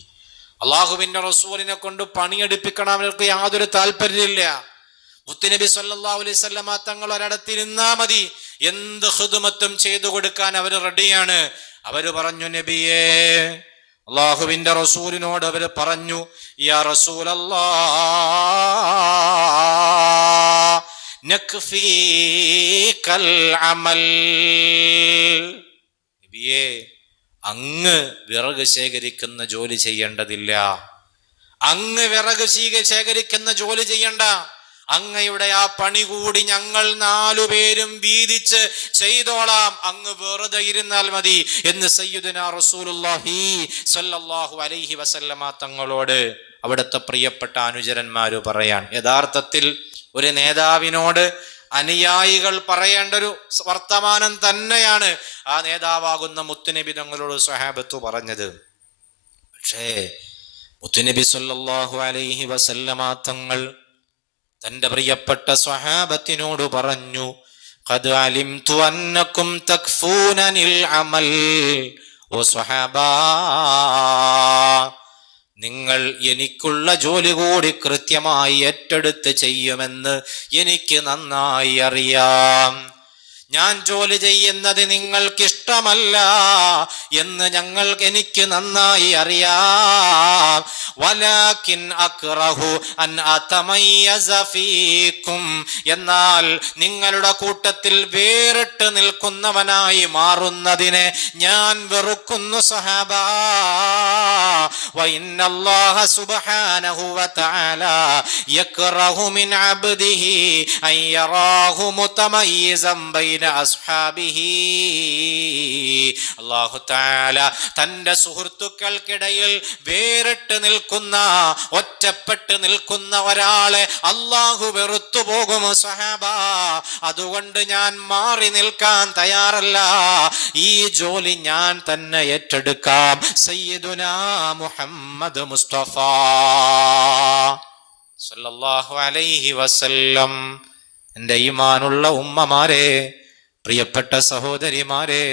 അള്ളാഹുവിന്റെ റസൂലിനെ കൊണ്ട് പണിയെടുപ്പിക്കണം അവർക്ക് യാതൊരു താല്പര്യമില്ല. മുത്തുനബി സല്ലല്ലാഹു അലൈഹി വസല്ലമ തങ്ങൾ ഒരിടത്തിരുന്നാ മതി, എന്ത് ഖിദ്മത്തും ചെയ്തു കൊടുക്കാൻ അവർ റെഡിയാണ്. അവര് പറഞ്ഞു നബിയേ, അള്ളാഹുവിന്റെ റസൂലിനോട് അവര് പറഞ്ഞു, യാ റസൂലല്ലാഹ് നക്ഫീകൽ അമൽ, നബിയേ അങ്ങ് വിറക് ശേഖരിക്കുന്ന ജോലി ചെയ്യേണ്ടതില്ല, അങ്ങ് വിറക് ശേഖരിക്കുന്ന ജോലി ചെയ്യണ്ട, അങ്ങയുടെ ആ പണി കൂടി ഞങ്ങൾ 4 പേരും വീതിച്ച് ചെയ്തോളാം, അങ്ങ് വെറുതെ ഇരുന്നാൽ മതി എന്ന് സയ്യിദുനാ റസൂലുള്ളാഹി സ്വല്ലല്ലാഹു അലൈഹി വസല്ലമ തങ്ങളോട് അവിടുത്തെ പ്രിയപ്പെട്ട അനുചരന്മാര് പറയാൻ. യഥാർത്ഥത്തിൽ ഒരു നേതാവിനോട് അനുയായികൾ പറയേണ്ട ഒരു വർത്തമാനം തന്നെയാണ് ആ നേതാവാകുന്ന മുത്തുനബി തങ്ങളോട് സ്വഹാബത്ത് പറഞ്ഞത്. പക്ഷേ മുത്തുനബി സ്വല്ലല്ലാഹു അലൈഹി വസല്ലമ തങ്ങൾ തന്റെ പ്രിയപ്പെട്ട സ്വഹാബത്തിനോട് പറഞ്ഞു, ഖദ് അലിംതു അന്നകും തക്ഫൂനനിൽ അമൽ, ഓ സ്വഹാബാ നിങ്ങൾ എനിക്കുള്ള ജോലി കൂടി കൃത്യമായി ഏറ്റെടുത്ത് ചെയ്യുമെന്ന് എനിക്ക് നന്നായി അറിയാം. ഞാൻ ജോലി ചെയ്യുന്നത് നിങ്ങൾക്കിഷ്ടമല്ല എന്ന് എനിക്ക് നന്നായി അറിയാം. വലാകിൻ അക്റഹു അൻ അതമയ്യസ ഫീകും, എന്നാൽ നിങ്ങളുടെ കൂട്ടത്തിൽ വേറിട്ട് നിൽക്കുന്നവനായി മാറുന്നതിനെ ഞാൻ വെറുക്കുന്നു സഹാബാ. വഇന്നല്ലാഹ സുബ്ഹാനഹു വതആല യക്റഹു മിൻ അബ്ദിഹി അൻ യറാഹു മുതമയ്യിസൻ ബൈന അസ്ഹാബിഹി. അല്ലാഹു തആല തന്റെ സുഹൃത്തുക്കൾക്കിടയിൽ വേറിട്ട് നിൽക്കുന്ന, ഒറ്റപ്പെട്ട് നിൽക്കുന്ന ഒരാളെ അല്ലാഹു വെറുത്തു പോകും സഹാബാ. അതുകൊണ്ട് ഞാൻ മാറി നിൽക്കാൻ തയ്യാറല്ല, ഈ ജോലി ഞാൻ തന്നെ ഏറ്റെടുക്കാം. സയ്യിദുനാ മുഹമ്മദ് മുസ്തഫ സല്ലല്ലാഹു അലൈഹി വസല്ലം. എൻ്റെ ഈമാനുള്ള ഉമ്മമാരെ, പ്രിയപ്പെട്ട സഹോദരിമാരെ,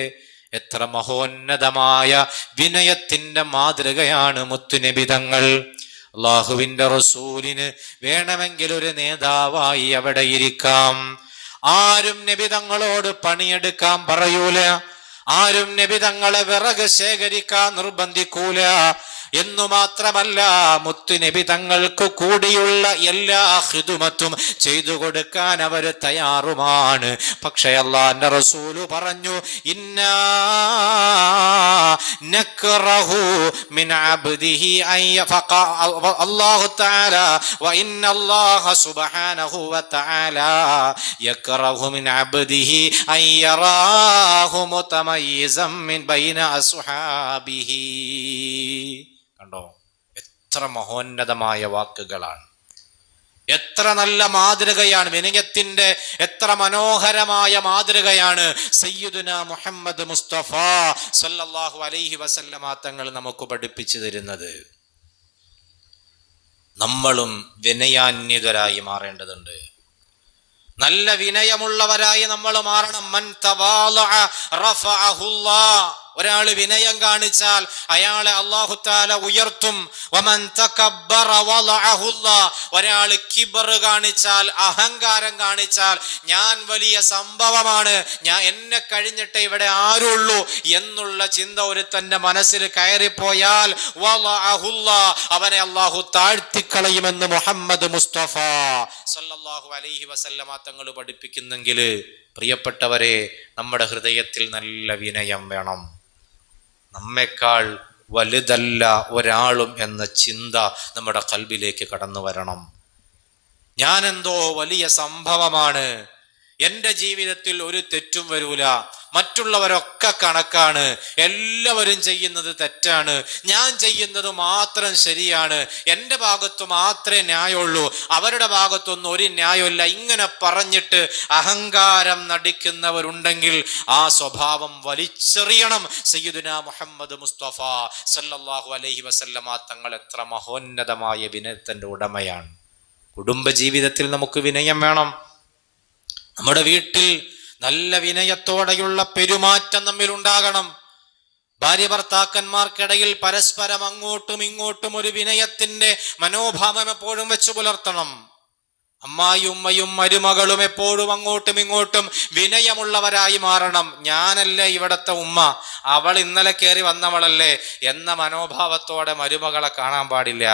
എത്ര മഹോന്നതമായ വിനയത്തിന്റെ മാതൃകയാണ് മുത്തുനബി തങ്ങൾ. അള്ളാഹുവിന്റെ റസൂലിന് വേണമെങ്കിൽ ഒരു നേതാവായി അവിടെ ഇരിക്കാം, ആരും നബി തങ്ങളോട് പണിയെടുക്കാൻ പറയൂല, ആരും നബി തങ്ങളെ വിറക് ശേഖരിക്കാൻ നിർബന്ധിക്കൂല. എന്നു മാത്രമല്ല, മുത്തുനബി തങ്ങൾക്ക് കൂടിയുള്ള എല്ലാ ഖിദ്മത്തും ചെയ്തു കൊടുക്കാൻ അവർ തയ്യാറുമാണ്. പക്ഷേ അല്ലാഹുവിന്റെ റസൂല് പറഞ്ഞു, ഇന്നാ നക്റഹു മിൻ അബ്ദിഹി അൻ യഫഖ അല്ലാഹു തആല വ ഇന്നല്ലാഹ സുബ്ഹാനഹു വ തആല യക്റഹു മിൻ അബ്ദിഹി അൻ യറാഹു മുതമയ്യിസൻ മിൻ ബൈന അസ്ഹാബിഹി. കണ്ടോ, എത്ര മഹോന്നതമായ വാക്കുകളാണ്, എത്ര നല്ല മാതൃകയാണ്, വിനയത്തിന്റെ എത്ര മനോഹരമായ മാതൃകയാണ് സയ്യിദുനാ മുഹമ്മദ് മുസ്തഫ സല്ലല്ലാഹു അലൈഹി വസല്ലമ തങ്ങൾ നമുക്ക് പഠിപ്പിച്ചു തരുന്നത്. നമ്മളും വിനയാന്വിതരായി മാറേണ്ടതുണ്ട്. നല്ല വിനയമുള്ളവരായി നമ്മൾ മാറണം. മൻ തവാലഅ റഫഅഹുല്ലാഹ്. ഒരാൾ വിനയം കാണിച്ചാൽ അയാളെ അല്ലാഹു തആല ഉയർത്തും. വമൻ തകബ്ബറ വളഅഹുല്ലാഹ്. ഒരാൾ കിബർ കാണിച്ചാൽ, അഹങ്കാരം കാണിച്ചാൽ, ഞാൻ വലിയ സംഭവമാണ്, എന്നെ കഴിഞ്ഞിട്ട് ഇവിടെ ആരുള്ളൂ എന്നുള്ള ചിന്ത ഒരുത്തന്റെ മനസ്സിൽ കയറിപ്പോയാൽ വളഅഹുല്ലാഹ്, അവനെ അല്ലാഹു താഴ്ത്തിക്കളയുമെന്ന് മുഹമ്മദ് മുസ്തഫ സല്ലല്ലാഹു അലൈഹി വസല്ലമ തങ്ങൾ പഠിപ്പിക്കുന്നെങ്കിൽ, പ്രിയപ്പെട്ടവരെ, നമ്മുടെ ഹൃദയത്തിൽ നല്ല വിനയം വേണം. നമ്മെക്കാൾ വലുതല്ല ഒരാളും എന്ന ചിന്ത നമ്മുടെ ഖൽബിലേക്ക് കടന്നു വരണം. ഞാനെന്തോ വലിയ സംഭവമാണ്, എൻ്റെ ജീവിതത്തിൽ ഒരു തെറ്റും വരൂല, മറ്റുള്ളവരൊക്കെ കണക്കാണ്, എല്ലാവരും ചെയ്യുന്നത് തെറ്റാണ്, ഞാൻ ചെയ്യുന്നത് മാത്രം ശരിയാണ്, എൻ്റെ ഭാഗത്തു മാത്രമേ ന്യായമുള്ളൂ, അവരുടെ ഭാഗത്തൊന്നും ഒരു ന്യായമില്ല, ഇങ്ങനെ പറഞ്ഞിട്ട് അഹങ്കാരം നടിക്കുന്നവരുണ്ടെങ്കിൽ ആ സ്വഭാവം വലിച്ചെറിയണം. സയ്യിദുനാ മുഹമ്മദ് മുസ്തഫ സല്ലല്ലാഹു അലൈഹി വസല്ലമ തങ്ങൾ എത്ര മഹോന്നതമായ വിനയത്തിന്റെ ഉടമയാണ്. കുടുംബജീവിതത്തിൽ നമുക്ക് വിനയം വേണം. നമ്മുടെ വീട്ടിൽ നല്ല വിനയത്തോടെയുള്ള പെരുമാറ്റം നമ്മിൽ ഉണ്ടാകണം. ഭാര്യ ഭർത്താക്കന്മാർക്കിടയിൽ പരസ്പരം അങ്ങോട്ടും ഇങ്ങോട്ടും ഒരു വിനയത്തിന്റെ മനോഭാവം എപ്പോഴും വെച്ചു പുലർത്തണം. അമ്മായും ഉമ്മയും മരുമകളും എപ്പോഴും അങ്ങോട്ടും ഇങ്ങോട്ടും വിനയമുള്ളവരായി മാറണം. ഞാനല്ലേ ഇവിടത്തെ ഉമ്മ, അവൾ ഇന്നലെ കയറി വന്നവളല്ലേ എന്ന മനോഭാവത്തോടെ മരുമകളെ കാണാൻ പാടില്ല.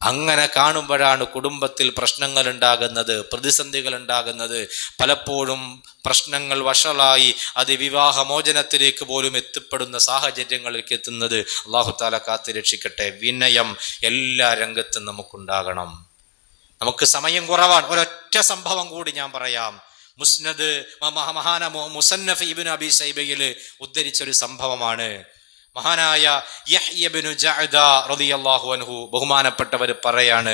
അങ്ങനെ കാണുമ്പോഴാണ് കുടുംബത്തിൽ പ്രശ്നങ്ങൾ ഉണ്ടാകുന്നത്, പ്രതിസന്ധികൾ ഉണ്ടാകുന്നത്. പലപ്പോഴും പ്രശ്നങ്ങൾ വഷളായി അത് വിവാഹമോചനത്തിലേക്ക് പോലും എത്തിപ്പെടുന്ന സാഹചര്യങ്ങളിലേക്ക് എത്തുന്നത്. അല്ലാഹു തആല കാത്ത് രക്ഷിക്കട്ടെ. വിനയം എല്ലാ രംഗത്തും നമുക്കുണ്ടാകണം. നമുക്ക് സമയം കുറവാണ്. ഒരൊറ്റ സംഭവം കൂടി ഞാൻ പറയാം. മുസ്നദ് മുസന്നഫ് ഇബ്നു അബീ ശൈബയിൽ ഉദ്ധരിച്ചൊരു സംഭവമാണ്. മഹാനായ യഹ്യ ഇബ്നു ജഅദ റളിയല്ലാഹു അൻഹു ബഹുമാനപ്പെട്ടവർ പറയാണ്,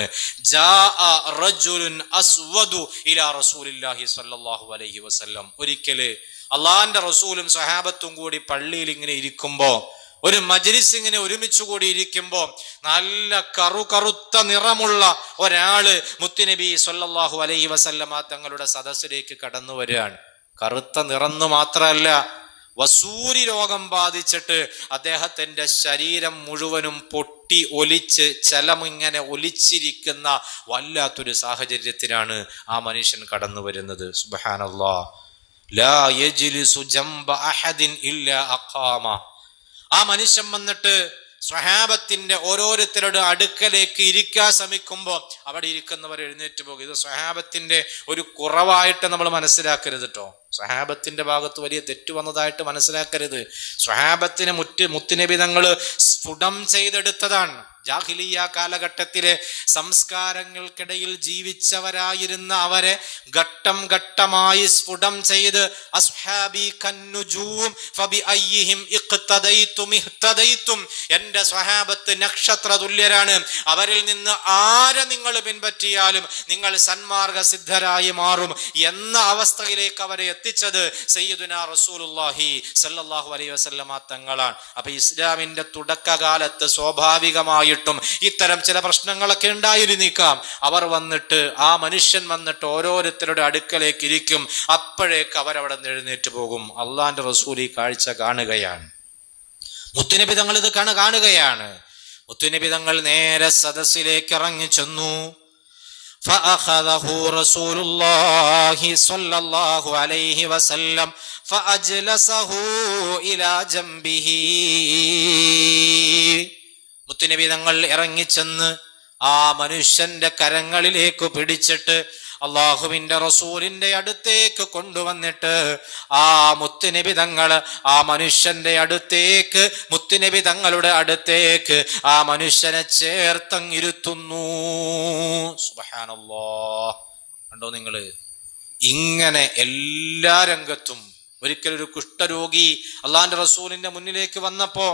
ജാഅ റജുലുൻ അസ്വദു ഇലാ റസൂലില്ലാഹി സ്വല്ലല്ലാഹു അലൈഹി വസല്ലം. ഒരിക്കൽ അള്ളാഹുവിന്റെ റസൂലും സ്വഹാബത്തും കൂടി പള്ളിയിൽ ഇങ്ങനെ ഇരിക്കുമ്പോ, ഒരു മജ്ലിസ് ഇങ്ങനെ ഒരുമിച്ച് കൂടി ഇരിക്കുമ്പോ, നല്ല കറുത്ത നിറമുള്ള ഒരാള് മുത്തുനബി സ്വല്ലല്ലാഹു അലൈഹി വസല്ലമ തങ്ങളുടെ സദസ്സിലേക്ക് കടന്നു വരികയാണ്. കറുത്ത നിറന്നു മാത്രമല്ല, വസൂരി രോഗം ബാധിച്ചിട്ട് അദ്ദേഹത്തിന്റെ ശരീരം മുഴുവനും പൊട്ടി ഒലിച്ച് ചലമിങ്ങനെ ഒലിച്ചിരിക്കുന്ന വല്ലാത്തൊരു സാഹചര്യത്തിലാണ് ആ മനുഷ്യൻ കടന്നു വരുന്നത്. സുബ്ഹാനല്ലാഹ്. ലാ യജ്ലിസു ജംബ അഹദിൻ ഇല്ലാ അഖാമ. ആ മനുഷ്യൻ വന്നിട്ട് സ്വഹാബത്തിന്റെ ഓരോരുത്തരുടെ അടുക്കലേക്ക് ഇരിക്കാൻ ശ്രമിക്കുമ്പോൾ അവിടെ ഇരിക്കുന്നവർ എഴുന്നേറ്റ് പോകും. ഇത് സ്വഹാബത്തിന്റെ ഒരു കുറവായിട്ട് നമ്മൾ മനസ്സിലാക്കരുത് കേട്ടോ. സ്വഹാബത്തിന്റെ ഭാഗത്ത് വലിയ തെറ്റ് വന്നതായിട്ട് മനസ്സിലാക്കരുത്. സ്വഹാബത്തിന് മുത്തുനബി തങ്ങൾ സ്ഫുടം ചെയ്തെടുത്തതാണ്. ജാഹിലിയ കാലഘട്ടത്തിലെ സംസ്കാരങ്ങൾക്കിടയിൽ ജീവിച്ചവരായിരുന്ന അവരെ ഘട്ടം ഘട്ടമായി സ്ഫുടം ചെയ്ത് അസ്ഹാബി കന്നുജൂം ഫബിഅയ്യിഹിം ഇഖ്തദൈതും ഇഹ്തദൈതും, എൻ്റെ സ്വഹാബത്ത് നക്ഷത്ര തുല്യരാണ്, അവരിൽ നിന്ന് ആരെ നിങ്ങൾ പിൻപറ്റിയാലും നിങ്ങൾ സന്മാർഗ സിദ്ധരായി മാറും എന്ന അവസ്ഥയിലേക്ക് അവരെ എത്തിച്ചത് സയ്യിദുനാ റസൂലുള്ളാഹി സ്വല്ലല്ലാഹു അലൈഹി വസല്ലമ തങ്ങളാണ്. അപ്പൊ ഇസ്ലാമിന്റെ തുടക്കകാലത്ത് സ്വാഭാവികമായി ഇത്തരം ചില പ്രശ്നങ്ങളൊക്കെ ഉണ്ടായിരുന്നിരിക്കാം. അവർ വന്നിട്ട്, ആ മനുഷ്യൻ വന്നിട്ട് ഓരോരുത്തരുടെ അടുക്കലേക്ക് ഇരിക്കും. അപ്പോഴേക്ക് അവരവിടെ നിന്ന് എഴുന്നേറ്റ് പോകും. അള്ളാന്റെ റസൂൽ ഈ കാഴ്ച കാണുകയാണ്. മുത്തുനബി തങ്ങൾ ഇത് കാണുകയാണ്. മുത്തുനബി തങ്ങൾ നേരെ സദസ്സിലേക്ക് ഇറങ്ങി ചെന്നു. فأخذه رسول الله صلى الله عليه وسلم فأجلسه إلى جنبه. മുത്തുനബി തങ്ങൾ ഇറങ്ങിച്ചെന്ന് ആ മനുഷ്യന്റെ കരങ്ങളിലേക്ക് പിടിച്ചിട്ട് അള്ളാഹുവിന്റെ റസൂലിന്റെ അടുത്തേക്ക് കൊണ്ടുവന്നിട്ട് ആ മുത്തുനബി തങ്ങൾ ആ മനുഷ്യന്റെ അടുത്തേക്ക്, മുത്തുനബി തങ്ങളുടെ അടുത്തേക്ക് ആ മനുഷ്യനെ ചേർത്തങ്ങിരുത്തുന്നു. സുബ്ഹാനല്ലാഹ്. കണ്ടോ നിങ്ങള്, ഇങ്ങനെ എല്ലാ രംഗത്തും. ഒരിക്കലൊരു കുഷ്ഠരോഗി അള്ളാഹിന്റെ റസൂലിന്റെ മുന്നിലേക്ക് വന്നപ്പോ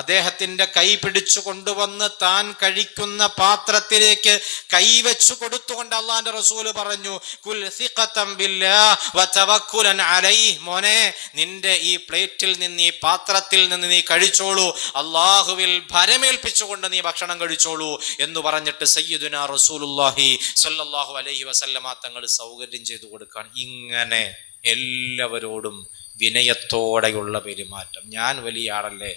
അദ്ദേഹത്തിന്റെ കൈ പിടിച്ചു കൊണ്ടുവന്ന് താൻ കഴിക്കുന്ന പാത്രത്തിലേക്ക് കൈവച്ചു കൊടുത്തുകൊണ്ട് അള്ളാഹിന്റെ റസൂല് പറഞ്ഞു, കുൽ സിഖതൻ ബില്ലാഹ് വതവക്കുലൻ അലൈഹി, മോനെ നിന്റെ ഈ പ്ലേറ്റിൽ നിന്ന്, ഈ പാത്രത്തിൽ നിന്ന് നീ കഴിച്ചോളൂ, അള്ളാഹുവിൽ ഭരമേൽപ്പിച്ചുകൊണ്ട് നീ ഭക്ഷണം കഴിച്ചോളൂ എന്ന് പറഞ്ഞിട്ട് സയ്യിദുനാ റസൂലുള്ളാഹി സ്വല്ലല്ലാഹു അലൈഹി വസല്ലമ തങ്ങൾ സൗകര്യം ചെയ്തു കൊടുക്കാൻ. ഇങ്ങനെ എല്ലാവരോടും വിനയത്തോടെയുള്ള പെരുമാറ്റം. ഞാൻ വലിയ ആളല്ലേ,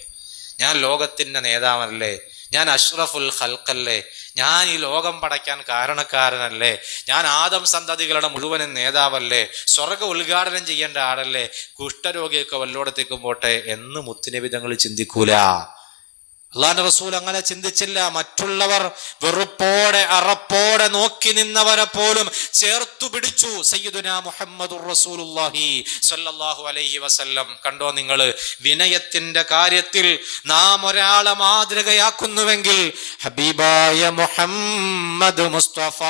ഞാൻ ലോകത്തിന്റെ നേതാവല്ലേ, ഞാൻ അഷ്റഫുൽ ഖൽഖല്ലേ, ഞാൻ ഈ ലോകം പടയ്ക്കാൻ കാരണക്കാരനല്ലേ, ഞാൻ ആദം സന്തതികളുടെ മുഴുവനും നേതാവല്ലേ, സ്വർഗ ഉദ്ഘാടനം ചെയ്യേണ്ട ആളല്ലേ, കുഷ്ഠരോഗിയൊക്കെ വല്ലോടത്തേക്കും പോട്ടെ എന്ന് മുത്തുനബി തങ്ങൾ ചിന്തിക്കൂല. അള്ളാഹുവിന്റെ റസൂൽ അങ്ങനെ ചിന്തിച്ചില്ല. മറ്റുള്ളവർ വെറുപ്പോടെ അറപ്പോടെ നോക്കി നിന്നവരെ പോലും ചേർത്തു പിടിച്ചു സയ്യിദുനാ മുഹമ്മദുർ റസൂലുള്ളാഹി സ്വല്ലല്ലാഹു അലൈഹി വസല്ലം. കണ്ടോ നിങ്ങള്, വിനയത്തിന്റെ കാര്യത്തിൽ നാം ഒരാളെ മാതൃകയാക്കുന്നുവെങ്കിൽ ഹബീബായ മുഹമ്മദ് മുസ്തഫ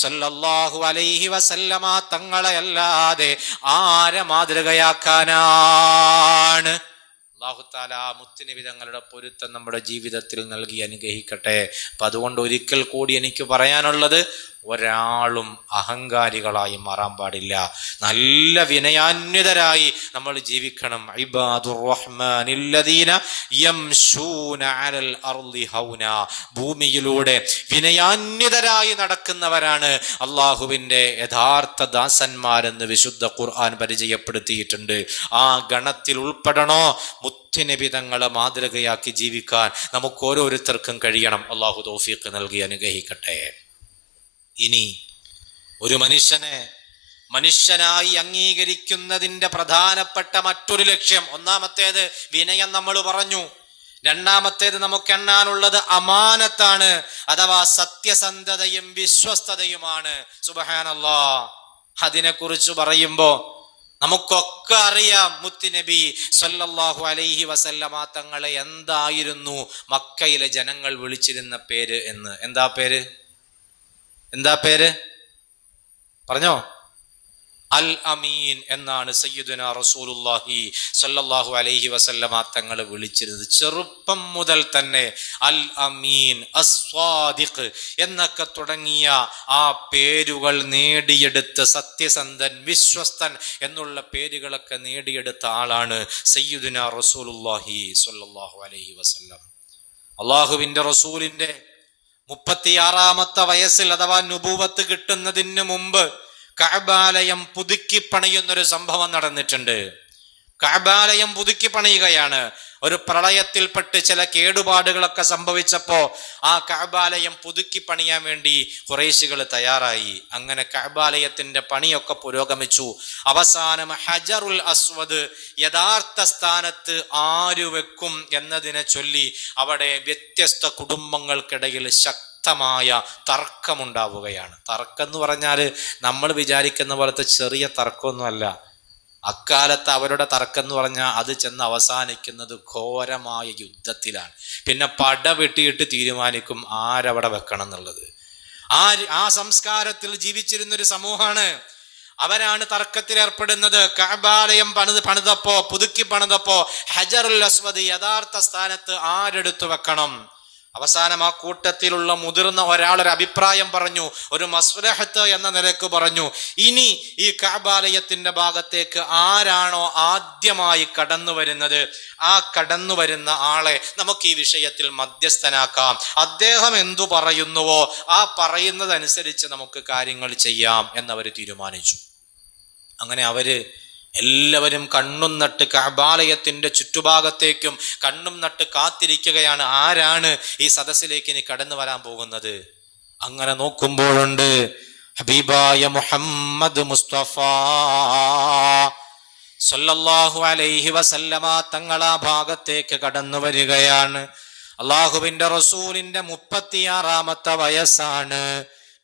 സ്വല്ലല്ലാഹു അലൈഹി വസല്ലമ തങ്ങളെ അല്ലാതെ ആരെ മാതൃകയാക്കാനാണ്? അല്ലാഹു തആല മുത്തുനബി തങ്ങളുടെ പൊരുത്തം നമ്മുടെ ജീവിതത്തിൽ നൽകി അനുഗ്രഹിക്കട്ടെ. അപ്പൊ അതുകൊണ്ട് ഒരിക്കൽ കൂടി എനിക്ക് പറയാനുള്ളത്, ഒരാളും അഹങ്കാരികളായി മാറാൻ പാടില്ല. നല്ല വിനയാന്വിതരായി നമ്മൾ ജീവിക്കണം. ഇബാദുർ റഹ്മാനില്ലദീന യംശൂന അലൽ അർളി ഹൗന, ഭൂമിയിലൂടെ വിനയാന്വിതരായി നടക്കുന്നവരാണ് അള്ളാഹുവിന്റെ യഥാർത്ഥ ദാസന്മാരെന്ന് വിശുദ്ധ ഖുർആൻ പരിചയപ്പെടുത്തിയിട്ടുണ്ട്. ആ ഗണത്തിൽ ഉൾപ്പെടണോ? മുത്തുനബി തങ്ങളെ മാതൃകയാക്കി ജീവിക്കാൻ നമുക്ക് ഓരോരുത്തർക്കും കഴിയണം. അള്ളാഹു തൗഫീഖ് നൽകി അനുഗ്രഹിക്കട്ടെ. ഇനി ഒരു മനുഷ്യനെ മനുഷ്യനായി അംഗീകരിക്കുന്നതിന്റെ പ്രധാനപ്പെട്ട മറ്റൊരു ലക്ഷ്യം, ഒന്നാമത്തേത് വിനയം നമ്മൾ പറഞ്ഞു, രണ്ടാമത്തേത് നമുക്ക് എണ്ണാനുള്ളത് അമാനത്താണ്, അഥവാ സത്യസന്ധതയും വിശ്വസ്തതയുമാണ്. സുബ്ഹാനല്ലാഹ്. അതിനെക്കുറിച്ച് പറയുമ്പോ നമുക്കൊക്കെ അറിയാം, മുത്തുനബി സല്ലല്ലാഹു അലൈഹി വസല്ലമ തങ്ങളെ എന്തായിരുന്നു മക്കയിലെ ജനങ്ങൾ വിളിച്ചിരുന്ന പേര് എന്ന്. എന്താ പേര്? എന്താ പേര് പറഞ്ഞോ? അൽ അമീൻ എന്നാണ് സയ്യിദുനാ റസൂലുള്ളാഹി സ്വല്ലല്ലാഹു അലൈഹി വസല്ലമ തങ്ങളെ വിളിച്ചിരുന്നത്. ചെറുപ്പം മുതൽ തന്നെ അൽ അമീൻ, അസ്വാദിഖ് എന്നൊക്കെ തുടങ്ങിയ ആ പേരുകൾ നേടിയെടുത്ത്, സത്യസന്ധൻ, വിശ്വസ്തൻ എന്നുള്ള പേരുകളൊക്കെ നേടിയെടുത്ത ആളാണ് സയ്യിദുനാ റസൂലുള്ളാഹി സ്വല്ലല്ലാഹു അലൈഹി വസല്ലം. അള്ളാഹുവിന്റെ റസൂലിന്റെ 36-ാമത്തെ വയസ്സിൽ, അഥവാ നുബുവത്ത് കിട്ടുന്നതിന് മുമ്പ് കഅബാലയം പുതുക്കി പണിയുന്നൊരു സംഭവം നടന്നിട്ടുണ്ട്. കഅബാലയം പുതുക്കി പണിയുകയാണ്. ഒരു പ്രളയത്തിൽപ്പെട്ട് ചില കേടുപാടുകളൊക്കെ സംഭവിച്ചപ്പോ ആ കഅബാലയം പുതുക്കി പണിയാൻ വേണ്ടി ഖുറൈശികൾ തയ്യാറായി. അങ്ങനെ കഅബാലയത്തിന്റെ പണിയൊക്കെ പുരോഗമിച്ചു. അവസാനം ഹജറുൽ അസ്വദ് യഥാർത്ഥ സ്ഥാനത്ത് ആരു വെക്കും എന്നതിനെ ചൊല്ലി അവിടെ വ്യത്യസ്ത കുടുംബങ്ങൾക്കിടയിൽ ശക്തമായ തർക്കമുണ്ടാവുകയാണ്. തർക്കം എന്ന് പറഞ്ഞാൽ നമ്മൾ വിചാരിക്കുന്ന പോലത്തെ ചെറിയ തർക്കമൊന്നുമല്ല. അക്കാലത്ത് അവരുടെ തർക്കം എന്ന് പറഞ്ഞാൽ അത് ചെന്ന് അവസാനിക്കുന്നത് ഘോരമായ യുദ്ധത്തിലാണ്. പിന്നെ പട വെട്ടിയിട്ട് തീരുമാനിക്കും ആരവിടെ വെക്കണം എന്നുള്ളത്. ആ സംസ്കാരത്തിൽ ജീവിച്ചിരുന്നൊരു സമൂഹമാണ്. അവരാണ് തർക്കത്തിൽ ഏർപ്പെടുന്നത്. കഅബാലയം പണിതപ്പോ, പുതുക്കി പണിതപ്പോ ഹജറുൽ അസ്വദ് യഥാർത്ഥ സ്ഥാനത്ത് ആരെടുത്തു വെക്കണം? അവസാനം ആ കൂട്ടത്തിലുള്ള മുതിർന്ന ഒരാളൊരു അഭിപ്രായം പറഞ്ഞു, ഒരു മസ്ലഹത്ത് എന്ന നിലക്ക് പറഞ്ഞു, ഇനി ഈ കഅബാലയത്തിന്റെ ഭാഗത്തേക്ക് ആരാണോ ആദ്യമായി കടന്നു വരുന്നത്, ആ കടന്നു വരുന്ന ആളെ നമുക്ക് ഈ വിഷയത്തിൽ മധ്യസ്ഥനാക്കാം. അദ്ദേഹം എന്തു പറയുന്നുവോ ആ പറയുന്നതനുസരിച്ച് നമുക്ക് കാര്യങ്ങൾ ചെയ്യാം എന്നവർ തീരുമാനിച്ചു. അങ്ങനെ അവര് എല്ലാവരും കണ്ണും നട്ട് കഅബാലയത്തിന്റെ ചുറ്റുഭാഗത്തേക്കും കണ്ണും നട്ട് കാത്തിരിക്കുകയാണ്. ആരാണ് ഈ സദസ്സിലേക്ക് ഇനി കടന്നു വരാൻ പോകുന്നത്? അങ്ങനെ നോക്കുമ്പോഴുണ്ട് ഹബീബായ മുഹമ്മദ് മുസ്തഫ സല്ലല്ലാഹു അലൈഹി വസല്ലമ തങ്ങൾ ആ ഭാഗത്തേക്ക് കടന്നു വരികയാണ്. അള്ളാഹുവിന്റെ റസൂലിന്റെ 36-ാമത്തെ വയസ്സാണ്.